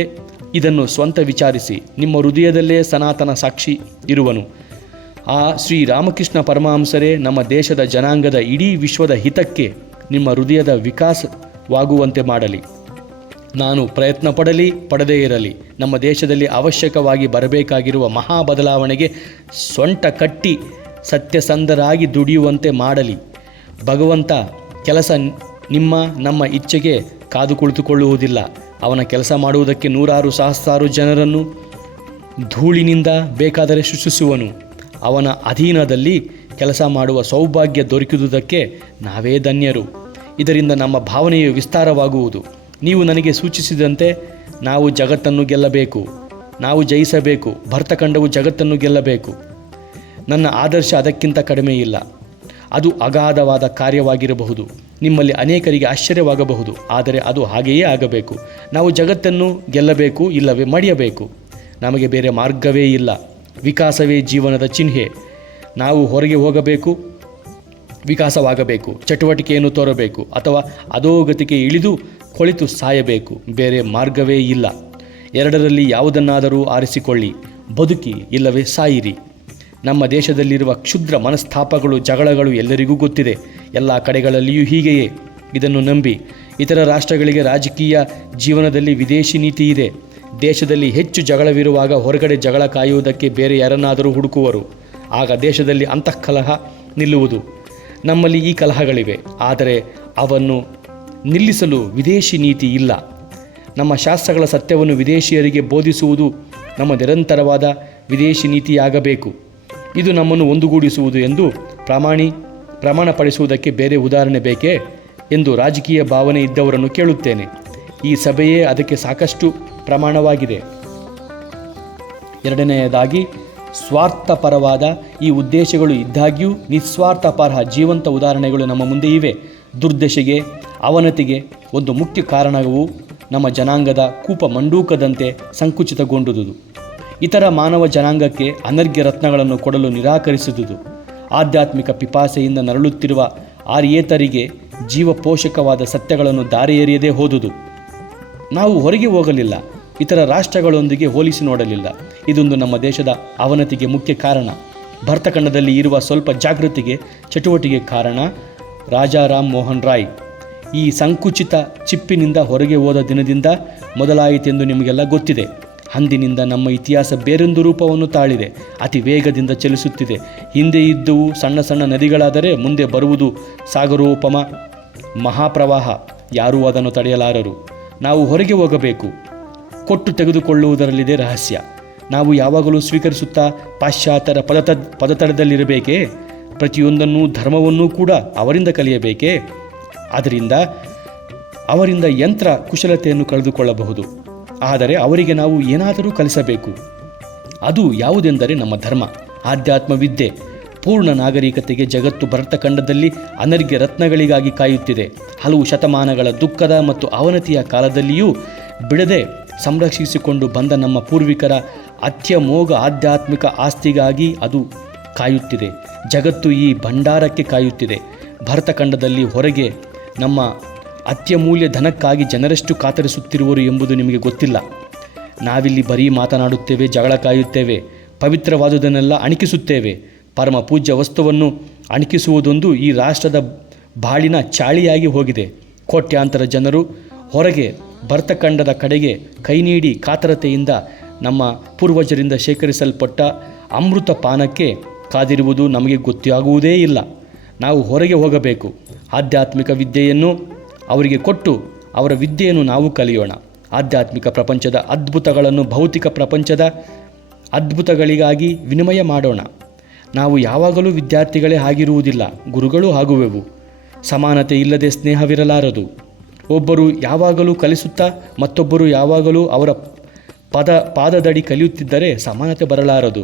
ಇದನ್ನು ಸ್ವಂತ ವಿಚಾರಿಸಿ. ನಿಮ್ಮ ಹೃದಯದಲ್ಲೇ ಸನಾತನ ಸಾಕ್ಷಿ ಇರುವನು. ಆ ಶ್ರೀ ರಾಮಕೃಷ್ಣ ಪರಮಹಂಸರೇ ನಮ್ಮ ದೇಶದ ಜನಾಂಗದ ಇಡೀ ವಿಶ್ವದ ಹಿತಕ್ಕೆ ನಿಮ್ಮ ಹೃದಯದ ವಿಕಾಸವಾಗುವಂತೆ ಮಾಡಲಿ. ನಾನು ಪ್ರಯತ್ನ ಪಡದೇ ಇರಲಿ. ನಮ್ಮ ದೇಶದಲ್ಲಿ ಅವಶ್ಯಕವಾಗಿ ಬರಬೇಕಾಗಿರುವ ಮಹಾ ಬದಲಾವಣೆಗೆ ಸೊಂಟ ಕಟ್ಟಿ ಸತ್ಯಸಂಧರಾಗಿ ದುಡಿಯುವಂತೆ ಮಾಡಲಿ. ಭಗವಂತ ಕೆಲಸ ನಮ್ಮ ಇಚ್ಛೆಗೆ ಕಾದು ಕುಳಿತುಕೊಳ್ಳುವುದಿಲ್ಲ. ಅವನ ಕೆಲಸ ಮಾಡುವುದಕ್ಕೆ 100 ಸಹಸ್ರಾರು ಜನರನ್ನು ಧೂಳಿನಿಂದ ಬೇಕಾದರೆ ಸೃಷ್ಟಿಸುವನು. ಅವನ ಅಧೀನದಲ್ಲಿ ಕೆಲಸ ಮಾಡುವ ಸೌಭಾಗ್ಯ ದೊರಕಿದುದಕ್ಕೆ ನಾವೇ ಧನ್ಯರು. ಇದರಿಂದ ನಮ್ಮ ಭಾವನೆಯು ವಿಸ್ತಾರವಾಗುವುದು. ನೀವು ನನಗೆ ಸೂಚಿಸಿದಂತೆ ನಾವು ಜಗತ್ತನ್ನು ಗೆಲ್ಲಬೇಕು, ನಾವು ಜಯಿಸಬೇಕು. ಭರತಖಂಡವು ಜಗತ್ತನ್ನು ಗೆಲ್ಲಬೇಕು. ನನ್ನ ಆದರ್ಶ ಅದಕ್ಕಿಂತ ಕಡಿಮೆ ಇಲ್ಲ. ಅದು ಅಗಾಧವಾದ ಕಾರ್ಯವಾಗಿರಬಹುದು. ನಿಮ್ಮಲ್ಲಿ ಅನೇಕರಿಗೆ ಆಶ್ಚರ್ಯವಾಗಬಹುದು. ಆದರೆ ಅದು ಹಾಗೆಯೇ ಆಗಬೇಕು. ನಾವು ಜಗತ್ತನ್ನು ಗೆಲ್ಲಬೇಕು, ಇಲ್ಲವೇ ಮಡಿಯಬೇಕು. ನಮಗೆ ಬೇರೆ ಮಾರ್ಗವೇ ಇಲ್ಲ. ವಿಕಾಸವೇ ಜೀವನದ ಚಿಹ್ನೆ. ನಾವು ಹೊರಗೆ ಹೋಗಬೇಕು, ವಿಕಾಸವಾಗಬೇಕು, ಚಟುವಟಿಕೆಯನ್ನು ತೋರಬೇಕು, ಅಥವಾ ಅಧೋಗತಿಗೆ ಇಳಿದು ಕೊಳಿತು ಸಾಯಬೇಕು. ಬೇರೆ ಮಾರ್ಗವೇ ಇಲ್ಲ. ಎರಡರಲ್ಲಿ ಯಾವುದನ್ನಾದರೂ ಆರಿಸಿಕೊಳ್ಳಿ. ಬದುಕಿ, ಇಲ್ಲವೇ ಸಾಯಿರಿ. ನಮ್ಮ ದೇಶದಲ್ಲಿರುವ ಕ್ಷುದ್ರ ಮನಸ್ತಾಪಗಳು, ಜಗಳಗಳು ಎಲ್ಲರಿಗೂ ಗೊತ್ತಿದೆ. ಎಲ್ಲ ಕಡೆಗಳಲ್ಲಿಯೂ ಹೀಗೆಯೇ. ಇದನ್ನು ನಂಬಿ ಇತರ ರಾಷ್ಟ್ರಗಳಿಗೆ ರಾಜಕೀಯ ಜೀವನದಲ್ಲಿ ವಿದೇಶಿ ನೀತಿ ಇದೆ. ದೇಶದಲ್ಲಿ ಹೆಚ್ಚು ಜಗಳವಿರುವಾಗ ಹೊರಗಡೆ ಜಗಳ ಕಾಯುವುದಕ್ಕೆ ಬೇರೆ ಯಾರನ್ನಾದರೂ ಹುಡುಕುವರು. ಆಗ ದೇಶದಲ್ಲಿ ಅಂತಃಕಲಹ ನಿಲ್ಲುವುದು. ನಮ್ಮಲ್ಲಿ ಈ ಕಲಹಗಳಿವೆ, ಆದರೆ ಅವನ್ನು ನಿಲ್ಲಿಸಲು ವಿದೇಶಿ ನೀತಿ ಇಲ್ಲ. ನಮ್ಮ ಶಾಸ್ತ್ರಗಳ ಸತ್ಯವನ್ನು ವಿದೇಶಿಯರಿಗೆ ಬೋಧಿಸುವುದು ನಮ್ಮ ನಿರಂತರವಾದ ವಿದೇಶಿ ನೀತಿಯಾಗಬೇಕು. ಇದು ನಮ್ಮನ್ನು ಒಂದುಗೂಡಿಸುವುದು ಎಂದು ಪ್ರಮಾಣಪಡಿಸುವುದಕ್ಕೆ ಬೇರೆ ಉದಾಹರಣೆ ಬೇಕೇ ಎಂದು ರಾಜಕೀಯ ಭಾವನೆ ಇದ್ದವರನ್ನು ಕೇಳುತ್ತೇನೆ. ಈ ಸಭೆಯೇ ಅದಕ್ಕೆ ಸಾಕಷ್ಟು ಪ್ರಮಾಣವಾಗಿದೆ. ಎರಡನೆಯದಾಗಿ, ಸ್ವಾರ್ಥಪರವಾದ ಈ ಉದ್ದೇಶಗಳು ಇದ್ದಾಗ್ಯೂ ನಿಸ್ವಾರ್ಥಪರ ಜೀವಂತ ಉದಾಹರಣೆಗಳು ನಮ್ಮ ಮುಂದೆ ಇವೆ. ದುರ್ದಶೆಗೆ, ಅವನತಿಗೆ ಒಂದು ಮುಖ್ಯ ಕಾರಣವು ನಮ್ಮ ಜನಾಂಗದ ಕೂಪ ಮಂಡೂಕದಂತೆ ಸಂಕುಚಿತಗೊಂಡುದು. ಇತರ ಮಾನವ ಜನಾಂಗಕ್ಕೆ ಅನರ್ಘ್ಯ ರತ್ನಗಳನ್ನು ಕೊಡಲು ನಿರಾಕರಿಸಿದುದು. ಆಧ್ಯಾತ್ಮಿಕ ಪಿಪಾಸೆಯಿಂದ ನರಳುತ್ತಿರುವ ಆರ್ಯೇತರಿಗೆ ಜೀವಪೋಷಕವಾದ ಸತ್ಯಗಳನ್ನು ದಾರಿ ಎರೆಯದೇ ಹೋದುದು. ನಾವು ಹೊರಗೆ ಹೋಗಲಿಲ್ಲ, ಇತರ ರಾಷ್ಟ್ರಗಳೊಂದಿಗೆ ಹೋಲಿಸಿ ನೋಡಲಿಲ್ಲ. ಇದೊಂದು ನಮ್ಮ ದೇಶದ ಅವನತಿಗೆ ಮುಖ್ಯ ಕಾರಣ. ಭರತಖಂಡದಲ್ಲಿ ಇರುವ ಸ್ವಲ್ಪ ಜಾಗೃತಿಗೆ, ಚಟುವಟಿಕೆ ಕಾರಣ ರಾಜಾರಾಮ್ ಮೋಹನ್ ರಾಯ್. ಈ ಸಂಕುಚಿತ ಚಿಪ್ಪಿನಿಂದ ಹೊರಗೆ ಹೋದ ದಿನದಿಂದ ಮೊದಲಾಯಿತೆಂದು ನಿಮಗೆಲ್ಲ ಗೊತ್ತಿದೆ. ಅಂದಿನಿಂದ ನಮ್ಮ ಇತಿಹಾಸ ಬೇರೊಂದು ರೂಪವನ್ನು ತಾಳಿದೆ. ಅತಿ ವೇಗದಿಂದ ಚಲಿಸುತ್ತಿದೆ. ಹಿಂದೆ ಇದ್ದುವು ಸಣ್ಣ ಸಣ್ಣ ನದಿಗಳಾದರೆ ಮುಂದೆ ಬರುವುದು ಸಾಗರೋಪಮ ಮಹಾಪ್ರವಾಹ. ಯಾರೂ ಅದನ್ನು ತಡೆಯಲಾರರು. ನಾವು ಹೊರಗೆ ಹೋಗಬೇಕು. ಕೊಟ್ಟು ತೆಗೆದುಕೊಳ್ಳುವುದರಲ್ಲಿದೆ ರಹಸ್ಯ. ನಾವು ಯಾವಾಗಲೂ ಸ್ವೀಕರಿಸುತ್ತಾ ಪಾಶ್ಚಾತ್ಯರ ಪದತಳದಲ್ಲಿರಬೇಕೇ? ಪ್ರತಿಯೊಂದನ್ನು ಧರ್ಮವನ್ನೂ ಕೂಡ ಅವರಿಂದ ಕಲಿಯಬೇಕೇ? ಆದ್ದರಿಂದ ಅವರಿಂದ ಯಂತ್ರ ಕುಶಲತೆಯನ್ನು ಕಳೆದುಕೊಳ್ಳಬಹುದು. ಆದರೆ ಅವರಿಗೆ ನಾವು ಏನಾದರೂ ಕಲಿಸಬೇಕು. ಅದು ಯಾವುದೆಂದರೆ ನಮ್ಮ ಧರ್ಮ, ಆಧ್ಯಾತ್ಮವಿದ್ಯೆ. ಪೂರ್ಣ ನಾಗರಿಕತೆಗೆ ಜಗತ್ತು ಭರತಖಂಡದಲ್ಲಿ ಅನರ್ಘ್ಯ ರತ್ನಗಳಿಗಾಗಿ ಕಾಯುತ್ತಿದೆ. ಹಲವು ಶತಮಾನಗಳ ದುಃಖದ ಮತ್ತು ಅವನತಿಯ ಕಾಲದಲ್ಲಿಯೂ ಬಿಡದೆ ಸಂರಕ್ಷಿಸಿಕೊಂಡು ಬಂದ ನಮ್ಮ ಪೂರ್ವಿಕರ ಅತ್ಯಮೋಘ ಆಧ್ಯಾತ್ಮಿಕ ಆಸ್ತಿಗಾಗಿ ಅದು ಕಾಯುತ್ತಿದೆ. ಜಗತ್ತು ಈ ಭಂಡಾರಕ್ಕೆ ಕಾಯುತ್ತಿದೆ. ಭರತಖಂಡದಲ್ಲಿ ಹೊರಗೆ ನಮ್ಮ ಅತ್ಯಮೂಲ್ಯ ಧನಕ್ಕಾಗಿ ಜನರೆಷ್ಟು ಕಾತರಿಸುತ್ತಿರುವರು ಎಂಬುದು ನಿಮಗೆ ಗೊತ್ತಿಲ್ಲ. ನಾವಿಲ್ಲಿ ಬರೀ ಮಾತನಾಡುತ್ತೇವೆ, ಜಗಳ ಕಾಯುತ್ತೇವೆ, ಪವಿತ್ರವಾದುದನ್ನೆಲ್ಲ ಅಣಕಿಸುತ್ತೇವೆ. ಪರಮ ಪೂಜ್ಯ ವಸ್ತುವನ್ನು ಅಣಕಿಸುವುದೊಂದು ಈ ರಾಷ್ಟ್ರದ ಬಾಳಿನ ಚಾಳಿಯಾಗಿ ಹೋಗಿದೆ. ಕೋಟ್ಯಾಂತರ ಜನರು ಹೊರಗೆ ಭರತಖಂಡದ ಕಡೆಗೆ ಕೈ ನೀಡಿ ಕಾತರತೆಯಿಂದ ನಮ್ಮ ಪೂರ್ವಜರಿಂದ ಶೇಖರಿಸಲ್ಪಟ್ಟ ಅಮೃತ ಪಾನಕ್ಕೆ ಕಾದಿರುವುದು ನಮಗೆ ಗೊತ್ತಾಗುವುದೇ ಇಲ್ಲ. ನಾವು ಹೊರಗೆ ಹೋಗಬೇಕು. ಆಧ್ಯಾತ್ಮಿಕ ವಿದ್ಯೆಯನ್ನು ಅವರಿಗೆ ಕೊಟ್ಟು ಅವರ ವಿದ್ಯೆಯನ್ನು ನಾವು ಕಲಿಯೋಣ. ಆಧ್ಯಾತ್ಮಿಕ ಪ್ರಪಂಚದ ಅದ್ಭುತಗಳನ್ನು ಭೌತಿಕ ಪ್ರಪಂಚದ ಅದ್ಭುತಗಳಿಗಾಗಿ ವಿನಿಮಯ ಮಾಡೋಣ. ನಾವು ಯಾವಾಗಲೂ ವಿದ್ಯಾರ್ಥಿಗಳೇ ಆಗಿರುವುದಿಲ್ಲ, ಗುರುಗಳು ಆಗುವೆವು. ಸಮಾನತೆ ಇಲ್ಲದೆ ಸ್ನೇಹವಿರಲಾರದು. ಒಬ್ಬರು ಯಾವಾಗಲೂ ಕಲಿಸುತ್ತಾ ಮತ್ತೊಬ್ಬರು ಯಾವಾಗಲೂ ಅವರ ಪಾದದಡಿ ಕಲಿಯುತ್ತಿದ್ದರೆ ಸಮಾನತೆ ಬರಲಾರದು.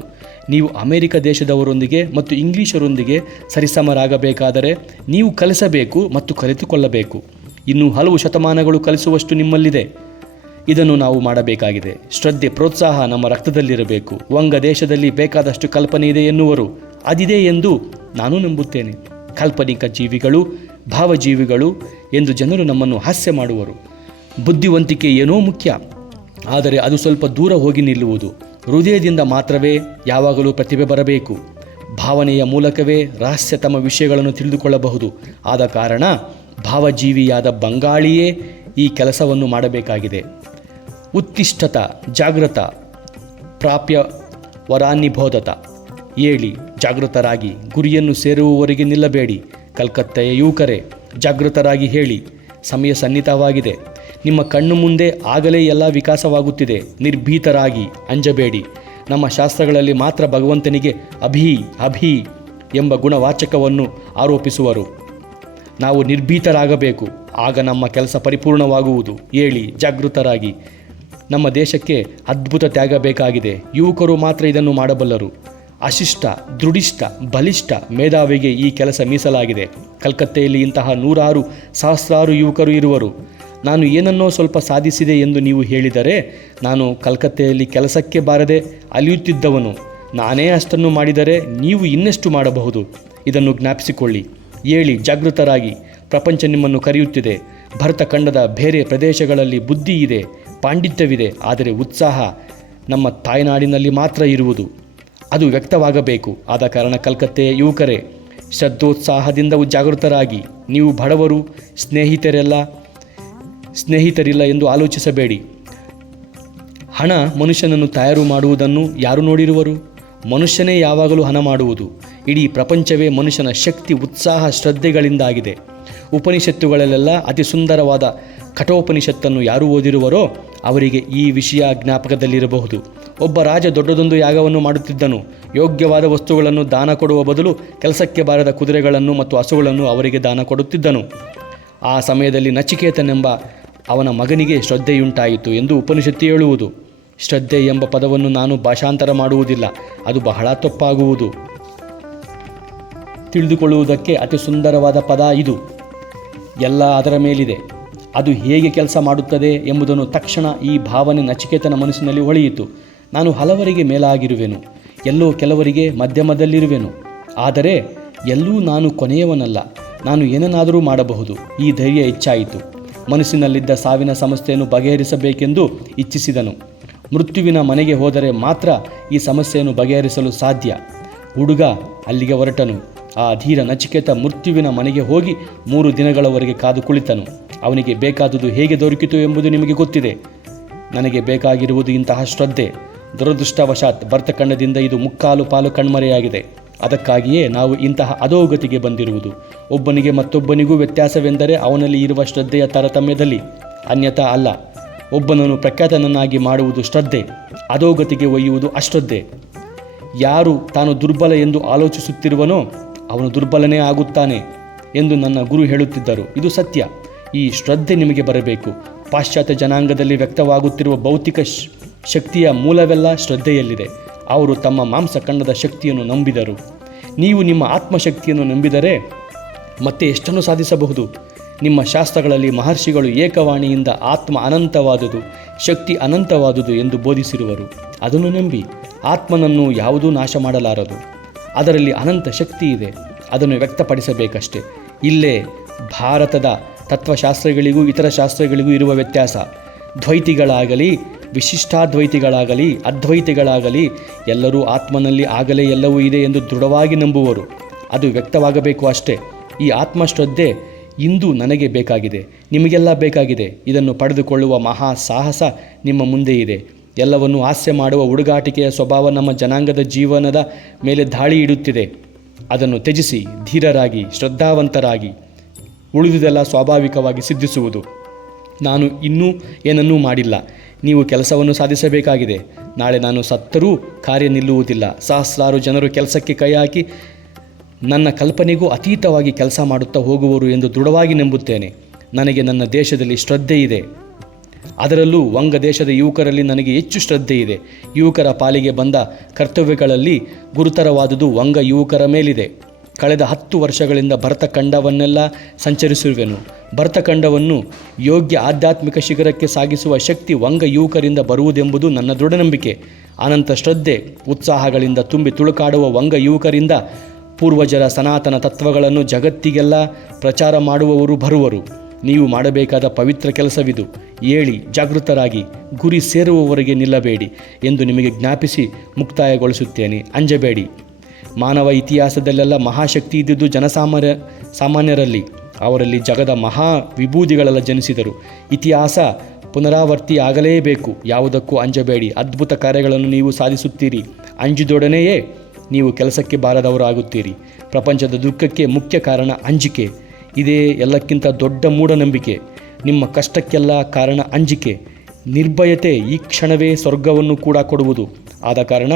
ನೀವು ಅಮೆರಿಕ ದೇಶದವರೊಂದಿಗೆ ಮತ್ತು ಇಂಗ್ಲಿಷರೊಂದಿಗೆ ಸರಿಸಮರಾಗಬೇಕಾದರೆ ನೀವು ಕಲಿಸಬೇಕು ಮತ್ತು ಕಲಿತುಕೊಳ್ಳಬೇಕು. ಇನ್ನು ಹಲವು ಶತಮಾನಗಳು ಕಲಿಸುವಷ್ಟು ನಿಮ್ಮಲ್ಲಿದೆ. ಇದನ್ನು ನಾವು ಮಾಡಬೇಕಾಗಿದೆ. ಶ್ರದ್ಧೆ, ಪ್ರೋತ್ಸಾಹ ನಮ್ಮ ರಕ್ತದಲ್ಲಿರಬೇಕು. ವಂಗ ದೇಶದಲ್ಲಿ ಬೇಕಾದಷ್ಟು ಕಲ್ಪನೆ ಇದೆ ಎನ್ನುವರು. ಅದಿದೆ ಎಂದು ನಾನು ನಂಬುತ್ತೇನೆ. ಕಾಲ್ಪನಿಕ ಜೀವಿಗಳು, ಭಾವಜೀವಿಗಳು ಎಂದು ಜನರು ನಮ್ಮನ್ನು ಹಾಸ್ಯ ಮಾಡುವರು. ಬುದ್ಧಿವಂತಿಕೆ ಏನೋ ಮುಖ್ಯ, ಆದರೆ ಅದು ಸ್ವಲ್ಪ ದೂರ ಹೋಗಿ ನಿಲ್ಲುವುದು. ಹೃದಯದಿಂದ ಮಾತ್ರವೇ ಯಾವಾಗಲೂ ಪ್ರತಿಭೆ ಬರಬೇಕು. ಭಾವನೆಯ ಮೂಲಕವೇ ರಹಸ್ಯತಮ ವಿಷಯಗಳನ್ನು ತಿಳಿದುಕೊಳ್ಳಬಹುದು. ಆದ ಕಾರಣ ಭಾವಜೀವಿಯಾದ ಬಂಗಾಳಿಯೇ ಈ ಕೆಲಸವನ್ನು ಮಾಡಬೇಕಾಗಿದೆ. ಉತ್ತಿಷ್ಠತ ಜಾಗೃತ ಪ್ರಾಪ್ಯ ವರಾನ್ನಿಬೋಧತ. ಏಳಿ, ಜಾಗೃತರಾಗಿ, ಗುರಿಯನ್ನು ಸೇರುವವರೆಗೆ ನಿಲ್ಲಬೇಡಿ. ಕಲ್ಕತ್ತೆಯ ಯುವಕರೇ, ಜಾಗೃತರಾಗಿ ಹೇಳಿ, ಸಮಯ ಸನ್ನಿಹಿತವಾಗಿದೆ. ನಿಮ್ಮ ಕಣ್ಣು ಮುಂದೆ ಆಗಲೇ ಎಲ್ಲ ವಿಕಾಸವಾಗುತ್ತಿದೆ. ನಿರ್ಭೀತರಾಗಿ, ಅಂಜಬೇಡಿ. ನಮ್ಮ ಶಾಸ್ತ್ರಗಳಲ್ಲಿ ಮಾತ್ರ ಭಗವಂತನಿಗೆ ಅಭಿ ಅಭಿ ಎಂಬ ಗುಣವಾಚಕವನ್ನು ಆರೋಪಿಸುವರು. ನಾವು ನಿರ್ಭೀತರಾಗಬೇಕು. ಆಗ ನಮ್ಮ ಕೆಲಸ ಪರಿಪೂರ್ಣವಾಗುವುದು. ಏಳಿ, ಜಾಗೃತರಾಗಿ. ನಮ್ಮ ದೇಶಕ್ಕೆ ಅದ್ಭುತ ತ್ಯಾಗ ಬೇಕಾಗಿದೆ. ಯುವಕರು ಮಾತ್ರ ಇದನ್ನು ಮಾಡಬಲ್ಲರು. ಅಶಿಷ್ಟ, ದೃಢಿಷ್ಟ, ಬಲಿಷ್ಠ, ಮೇಧಾವಿಗೆ ಈ ಕೆಲಸ ಮೀಸಲಾಗಿದೆ. ಕಲ್ಕತ್ತೆಯಲ್ಲಿ ಇಂತಹ ನೂರಾರು ಸಹಸ್ರಾರು ಯುವಕರು ಇರುವರು. ನಾನು ಏನನ್ನೋ ಸ್ವಲ್ಪ ಸಾಧಿಸಿದೆ ಎಂದು ನೀವು ಹೇಳಿದರೆ, ನಾನು ಕಲ್ಕತ್ತೆಯಲ್ಲಿ ಕೆಲಸಕ್ಕೆ ಬಾರದೆ ಅಲಿಯುತ್ತಿದ್ದವನು. ನಾನೇ ಅಷ್ಟನ್ನು ಮಾಡಿದರೆ ನೀವು ಇನ್ನೆಷ್ಟು ಮಾಡಬಹುದು? ಇದನ್ನು ಜ್ಞಾಪಿಸಿಕೊಳ್ಳಿ. ಏಳಿ, ಜಾಗೃತರಾಗಿ. ಪ್ರಪಂಚ ನಿಮ್ಮನ್ನು ಕರೆಯುತ್ತಿದೆ. ಭರತಖಂಡದ ಬೇರೆ ಪ್ರದೇಶಗಳಲ್ಲಿ ಬುದ್ಧಿ ಇದೆ, ಪಾಂಡಿತ್ಯವಿದೆ, ಆದರೆ ಉತ್ಸಾಹ ನಮ್ಮ ತಾಯ್ನಾಡಿನಲ್ಲಿ ಮಾತ್ರ ಇರುವುದು. ಅದು ವ್ಯಕ್ತವಾಗಬೇಕು. ಆದ ಕಾರಣ ಕಲ್ಕತ್ತೆಯ ಯುವಕರೇ, ಶ್ರದ್ಧೋತ್ಸಾಹದಿಂದ ಜಾಗೃತರಾಗಿ. ನೀವು ಬಡವರು, ಸ್ನೇಹಿತರಿಲ್ಲ ಎಂದು ಆಲೋಚಿಸಬೇಡಿ. ಹಣ ಮನುಷ್ಯನನ್ನು ತಯಾರು ಮಾಡುವುದನ್ನು ಯಾರು ನೋಡಿರುವರು? ಮನುಷ್ಯನೇ ಯಾವಾಗಲೂ ಹಣ ಮಾಡುವುದು. ಇಡೀ ಪ್ರಪಂಚವೇ ಮನುಷ್ಯನ ಶಕ್ತಿ, ಉತ್ಸಾಹ, ಶ್ರದ್ಧೆಗಳಿಂದಾಗಿದೆ. ಉಪನಿಷತ್ತುಗಳಲ್ಲೆಲ್ಲ ಅತಿ ಸುಂದರವಾದ ಕಠೋಪನಿಷತ್ತನ್ನು ಯಾರು ಓದಿರುವರೋ ಅವರಿಗೆ ಈ ವಿಷಯ ಜ್ಞಾಪಕದಲ್ಲಿರಬಹುದು. ಒಬ್ಬ ರಾಜ ದೊಡ್ಡದೊಂದು ಯಾಗವನ್ನು ಮಾಡುತ್ತಿದ್ದನು. ಯೋಗ್ಯವಾದ ವಸ್ತುಗಳನ್ನು ದಾನ ಕೊಡುವ ಬದಲು ಕೆಲಸಕ್ಕೆ ಬಾರದ ಕುದುರೆಗಳನ್ನು ಮತ್ತು ಹಸುಗಳನ್ನು ಅವರಿಗೆ ದಾನ ಕೊಡುತ್ತಿದ್ದನು. ಆ ಸಮಯದಲ್ಲಿ ನಚಿಕೇತನೆಂಬ ಅವನ ಮಗನಿಗೆ ಶ್ರದ್ಧೆಯುಂಟಾಯಿತು ಎಂದು ಉಪನಿಷತ್ತು ಹೇಳುವುದು. ಶ್ರದ್ಧೆ ಎಂಬ ಪದವನ್ನು ನಾನು ಭಾಷಾಂತರ ಮಾಡುವುದಿಲ್ಲ, ಅದು ಬಹಳ ತಪ್ಪಾಗುವುದು. ತಿಳಿದುಕೊಳ್ಳುವುದಕ್ಕೆ ಅತಿ ಸುಂದರವಾದ ಪದ ಇದು. ಎಲ್ಲ ಅದರ ಮೇಲಿದೆ. ಅದು ಹೇಗೆ ಕೆಲಸ ಮಾಡುತ್ತದೆ ಎಂಬುದನ್ನು ತಕ್ಷಣ ಈ ಭಾವನೆ ನಚಿಕೇತನ ಮನಸ್ಸಿನಲ್ಲಿ ಹೊಳೆಯಿತು. ನಾನು ಹಲವರಿಗೆ ಮೇಲಾಗಿರುವೆನು, ಎಲ್ಲೋ ಕೆಲವರಿಗೆ ಮಧ್ಯಮದಲ್ಲಿರುವೆನು, ಆದರೆ ಎಲ್ಲೂ ನಾನು ಕೊನೆಯವನಲ್ಲ. ನಾನು ಏನನ್ನಾದರೂ ಮಾಡಬಹುದು. ಈ ಧೈರ್ಯ ಹೆಚ್ಚಾಯಿತು. ಮನಸ್ಸಿನಲ್ಲಿದ್ದ ಸಾವಿನ ಸಮಸ್ಯೆಯನ್ನು ಬಗೆಹರಿಸಬೇಕೆಂದು ಇಚ್ಛಿಸಿದನು. ಮೃತ್ಯುವಿನ ಮನೆಗೆ ಹೋದರೆ ಮಾತ್ರ ಈ ಸಮಸ್ಯೆಯನ್ನು ಬಗೆಹರಿಸಲು ಸಾಧ್ಯ. ಹುಡುಗ ಅಲ್ಲಿಗೆ ಹೊರಟನು. ಆ ಧೀರ ನಚಿಕೇತ ಮೃತ್ಯುವಿನ ಮನೆಗೆ ಹೋಗಿ 3 ದಿನಗಳವರೆಗೆ ಕಾದು ಕುಳಿತನು. ಅವನಿಗೆ ಬೇಕಾದುದು ಹೇಗೆ ದೊರಕಿತು ಎಂಬುದು ನಿಮಗೆ ಗೊತ್ತಿದೆ. ನನಗೆ ಬೇಕಾಗಿರುವುದು ಇಂತಹ ಶ್ರದ್ಧೆ. ದುರದೃಷ್ಟವಶಾತ್ ಭರತಖಂಡದಿಂದ ಇದು ಮುಕ್ಕಾಲು ಪಾಲು ಕಣ್ಮರೆಯಾಗಿದೆ. ಅದಕ್ಕಾಗಿಯೇ ನಾವು ಇಂತಹ ಅಧೋಗತಿಗೆ ಬಂದಿರುವುದು. ಒಬ್ಬನಿಗೆ ಮತ್ತೊಬ್ಬನಿಗೂ ವ್ಯತ್ಯಾಸವೆಂದರೆ ಅವನಲ್ಲಿ ಇರುವ ಶ್ರದ್ಧೆಯ ತಾರತಮ್ಯದಲ್ಲಿ, ಅನ್ಯತಾ ಅಲ್ಲ. ಒಬ್ಬನನ್ನು ಪ್ರಖ್ಯಾತನನ್ನಾಗಿ ಮಾಡುವುದು ಶ್ರದ್ಧೆ, ಅಧೋಗತಿಗೆ ಒಯ್ಯುವುದು ಅಶ್ರದ್ಧೆ. ಯಾರು ತಾನು ದುರ್ಬಲ ಎಂದು ಆಲೋಚಿಸುತ್ತಿರುವನೋ ಅವನು ದುರ್ಬಲನೇ ಆಗುತ್ತಾನೆ ಎಂದು ನನ್ನ ಗುರು ಹೇಳುತ್ತಿದ್ದರು. ಇದು ಸತ್ಯ. ಈ ಶ್ರದ್ಧೆ ನಿಮಗೆ ಬರಬೇಕು. ಪಾಶ್ಚಾತ್ಯ ಜನಾಂಗದಲ್ಲಿ ವ್ಯಕ್ತವಾಗುತ್ತಿರುವ ಭೌತಿಕ ಶಕ್ತಿಯ ಮೂಲವೆಲ್ಲ ಶ್ರದ್ಧೆಯಲ್ಲಿದೆ. ಅವರು ತಮ್ಮ ಮಾಂಸಖಂಡದ ಶಕ್ತಿಯನ್ನು ನಂಬಿದರು. ನೀವು ನಿಮ್ಮ ಆತ್ಮಶಕ್ತಿಯನ್ನು ನಂಬಿದರೆ ಮತ್ತೆ ಎಷ್ಟನ್ನು ಸಾಧಿಸಬಹುದು. ನಿಮ್ಮ ಶಾಸ್ತ್ರಗಳಲ್ಲಿ ಮಹರ್ಷಿಗಳು ಏಕವಾಣಿಯಿಂದ ಆತ್ಮ ಅನಂತವಾದುದು, ಶಕ್ತಿ ಅನಂತವಾದುದು ಎಂದು ಬೋಧಿಸಿರುವರು. ಅದನ್ನು ನಂಬಿ. ಆತ್ಮನನ್ನು ಯಾವುದೂ ನಾಶ ಮಾಡಲಾರದು. ಅದರಲ್ಲಿ ಅನಂತ ಶಕ್ತಿ ಇದೆ. ಅದನ್ನು ವ್ಯಕ್ತಪಡಿಸಬೇಕಷ್ಟೆ. ಇಲ್ಲೇ ಭಾರತದ ತತ್ವಶಾಸ್ತ್ರಗಳಿಗೂ ಇತರ ಶಾಸ್ತ್ರಗಳಿಗೂ ಇರುವ ವ್ಯತ್ಯಾಸ. ದ್ವೈತಿಗಳಾಗಲಿ, ವಿಶಿಷ್ಟಾದ್ವೈತಿಗಳಾಗಲಿ, ಅದ್ವೈತಿಗಳಾಗಲಿ ಎಲ್ಲರೂ ಆತ್ಮನಲ್ಲಿ ಆಗಲೇ ಎಲ್ಲವೂ ಇದೆ ಎಂದು ದೃಢವಾಗಿ ನಂಬುವರು. ಅದು ವ್ಯಕ್ತವಾಗಬೇಕು ಅಷ್ಟೇ. ಈ ಆತ್ಮಶ್ರದ್ಧೆ ಇಂದು ನನಗೆ ಬೇಕಾಗಿದೆ, ನಿಮಗೆಲ್ಲ ಬೇಕಾಗಿದೆ. ಇದನ್ನು ಪಡೆದುಕೊಳ್ಳುವ ಮಹಾ ಸಾಹಸ ನಿಮ್ಮ ಮುಂದೆ ಇದೆ. ಎಲ್ಲವನ್ನು ಹಾಸ್ಯ ಮಾಡುವ ಹುಡುಗಾಟಿಕೆಯ ಸ್ವಭಾವ ನಮ್ಮ ಜನಾಂಗದ ಜೀವನದ ಮೇಲೆ ದಾಳಿ ಇಡುತ್ತಿದೆ. ಅದನ್ನು ತ್ಯಜಿಸಿ ಧೀರರಾಗಿ ಶ್ರದ್ಧಾವಂತರಾಗಿ ಉಳಿದುದೆಲ್ಲ ಸ್ವಾಭಾವಿಕವಾಗಿ ಸಿದ್ಧಿಸುವುದು. ನಾನು ಇನ್ನೂ ಏನನ್ನೂ ಮಾಡಿಲ್ಲ. ನೀವು ಕೆಲಸವನ್ನು ಸಾಧಿಸಬೇಕಾಗಿದೆ. ನಾಳೆ ನಾನು ಸತ್ತರೂ ಕಾರ್ಯ ನಿಲ್ಲುವುದಿಲ್ಲ. ಸಹಸ್ರಾರು ಜನರು ಕೆಲಸಕ್ಕೆ ಕೈ ಹಾಕಿ ನನ್ನ ಕಲ್ಪನೆಗೂ ಅತೀತವಾಗಿ ಕೆಲಸ ಮಾಡುತ್ತಾ ಹೋಗುವರು ಎಂದು ದೃಢವಾಗಿ ನಂಬುತ್ತೇನೆ. ನನಗೆ ನನ್ನ ದೇಶದಲ್ಲಿ ಶ್ರದ್ಧೆ ಇದೆ. ಅದರಲ್ಲೂ ವಂಗ ದೇಶದ ಯುವಕರಲ್ಲಿ ನನಗೆ ಹೆಚ್ಚು ಶ್ರದ್ಧೆ ಇದೆ. ಯುವಕರ ಪಾಲಿಗೆ ಬಂದ ಕರ್ತವ್ಯಗಳಲ್ಲಿ ಗುರುತರವಾದುದು ವಂಗ ಯುವಕರ ಮೇಲಿದೆ. ಕಳೆದ 10 ವರ್ಷಗಳಿಂದ ಭರತಖಂಡವನ್ನೆಲ್ಲ ಸಂಚರಿಸಿರುವೆನು. ಭರತಖಂಡವನ್ನು ಯೋಗ್ಯ ಆಧ್ಯಾತ್ಮಿಕ ಶಿಖರಕ್ಕೆ ಸಾಗಿಸುವ ಶಕ್ತಿ ವಂಗ ಯುವಕರಿಂದ ಬರುವುದೆಂಬುದು ನನ್ನ ದೃಢ ನಂಬಿಕೆ. ಅನಂತ ಶ್ರದ್ಧೆ ಉತ್ಸಾಹಗಳಿಂದ ತುಂಬಿ ತುಳುಕಾಡುವ ವಂಗ ಯುವಕರಿಂದ ಪೂರ್ವಜರ ಸನಾತನ ತತ್ವಗಳನ್ನು ಜಗತ್ತಿಗೆಲ್ಲ ಪ್ರಚಾರ ಮಾಡುವವರು ಬರುವರು. ನೀವು ಮಾಡಬೇಕಾದ ಪವಿತ್ರ ಕೆಲಸವಿದು. ಏಳಿ ಜಾಗೃತರಾಗಿ ಗುರಿ ಸೇರುವವರೆಗೆ ನಿಲ್ಲಬೇಡಿ ಎಂದು ನಿಮಗೆ ಜ್ಞಾಪಿಸಿ ಮುಕ್ತಾಯಗೊಳಿಸುತ್ತೇನೆ. ಅಂಜಬೇಡಿ. ಮಾನವ ಇತಿಹಾಸದಲ್ಲೆಲ್ಲ ಮಹಾಶಕ್ತಿ ಇದ್ದುದು ಸಾಮಾನ್ಯರಲ್ಲಿ. ಅವರಲ್ಲಿ ಜಗದ ಮಹಾ ವಿಭೂತಿಗಳೆಲ್ಲ ಜನಿಸಿದರು. ಇತಿಹಾಸ ಪುನರಾವರ್ತಿ ಆಗಲೇಬೇಕು. ಯಾವುದಕ್ಕೂ ಅಂಜಬೇಡಿ. ಅದ್ಭುತ ಕಾರ್ಯಗಳನ್ನು ನೀವು ಸಾಧಿಸುತ್ತೀರಿ. ಅಂಜಿದೊಡನೆಯೇ ನೀವು ಕೆಲಸಕ್ಕೆ ಬಾರದವರು ಆಗುತ್ತೀರಿ. ಪ್ರಪಂಚದ ದುಃಖಕ್ಕೆ ಮುಖ್ಯ ಕಾರಣ ಅಂಜಿಕೆ. ಇದೇ ಎಲ್ಲಕ್ಕಿಂತ ದೊಡ್ಡ ಮೂಢನಂಬಿಕೆ. ನಿಮ್ಮ ಕಷ್ಟಕ್ಕೆಲ್ಲ ಕಾರಣ ಅಂಜಿಕೆ. ನಿರ್ಭಯತೆ ಈ ಕ್ಷಣವೇ ಸ್ವರ್ಗವನ್ನು ಕೂಡ ಕೊಡುವುದು. ಆದ ಕಾರಣ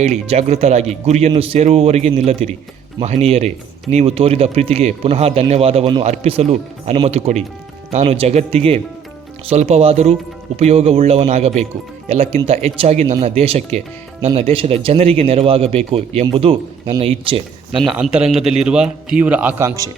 ಏಳಿ ಜಾಗೃತರಾಗಿ ಗುರಿಯನ್ನು ಸೇರುವವರೆಗೆ ನಿಲ್ಲದಿರಿ. ಮಹನೀಯರೇ, ನೀವು ತೋರಿದ ಪ್ರೀತಿಗೆ ಪುನಃ ಧನ್ಯವಾದವನ್ನು ಅರ್ಪಿಸಲು ಅನುಮತಿ ಕೊಡಿ. ನಾನು ಜಗತ್ತಿಗೆ ಸ್ವಲ್ಪವಾದರೂ ಉಪಯೋಗವುಳ್ಳವನಾಗಬೇಕು. ಎಲ್ಲಕ್ಕಿಂತ ಹೆಚ್ಚಾಗಿ ನನ್ನ ದೇಶಕ್ಕೆ, ನನ್ನ ದೇಶದ ಜನರಿಗೆ ನೆರವಾಗಬೇಕು ಎಂಬುದು ನನ್ನ ಇಚ್ಛೆ, ನನ್ನ ಅಂತರಂಗದಲ್ಲಿರುವ ತೀವ್ರ ಆಕಾಂಕ್ಷೆ.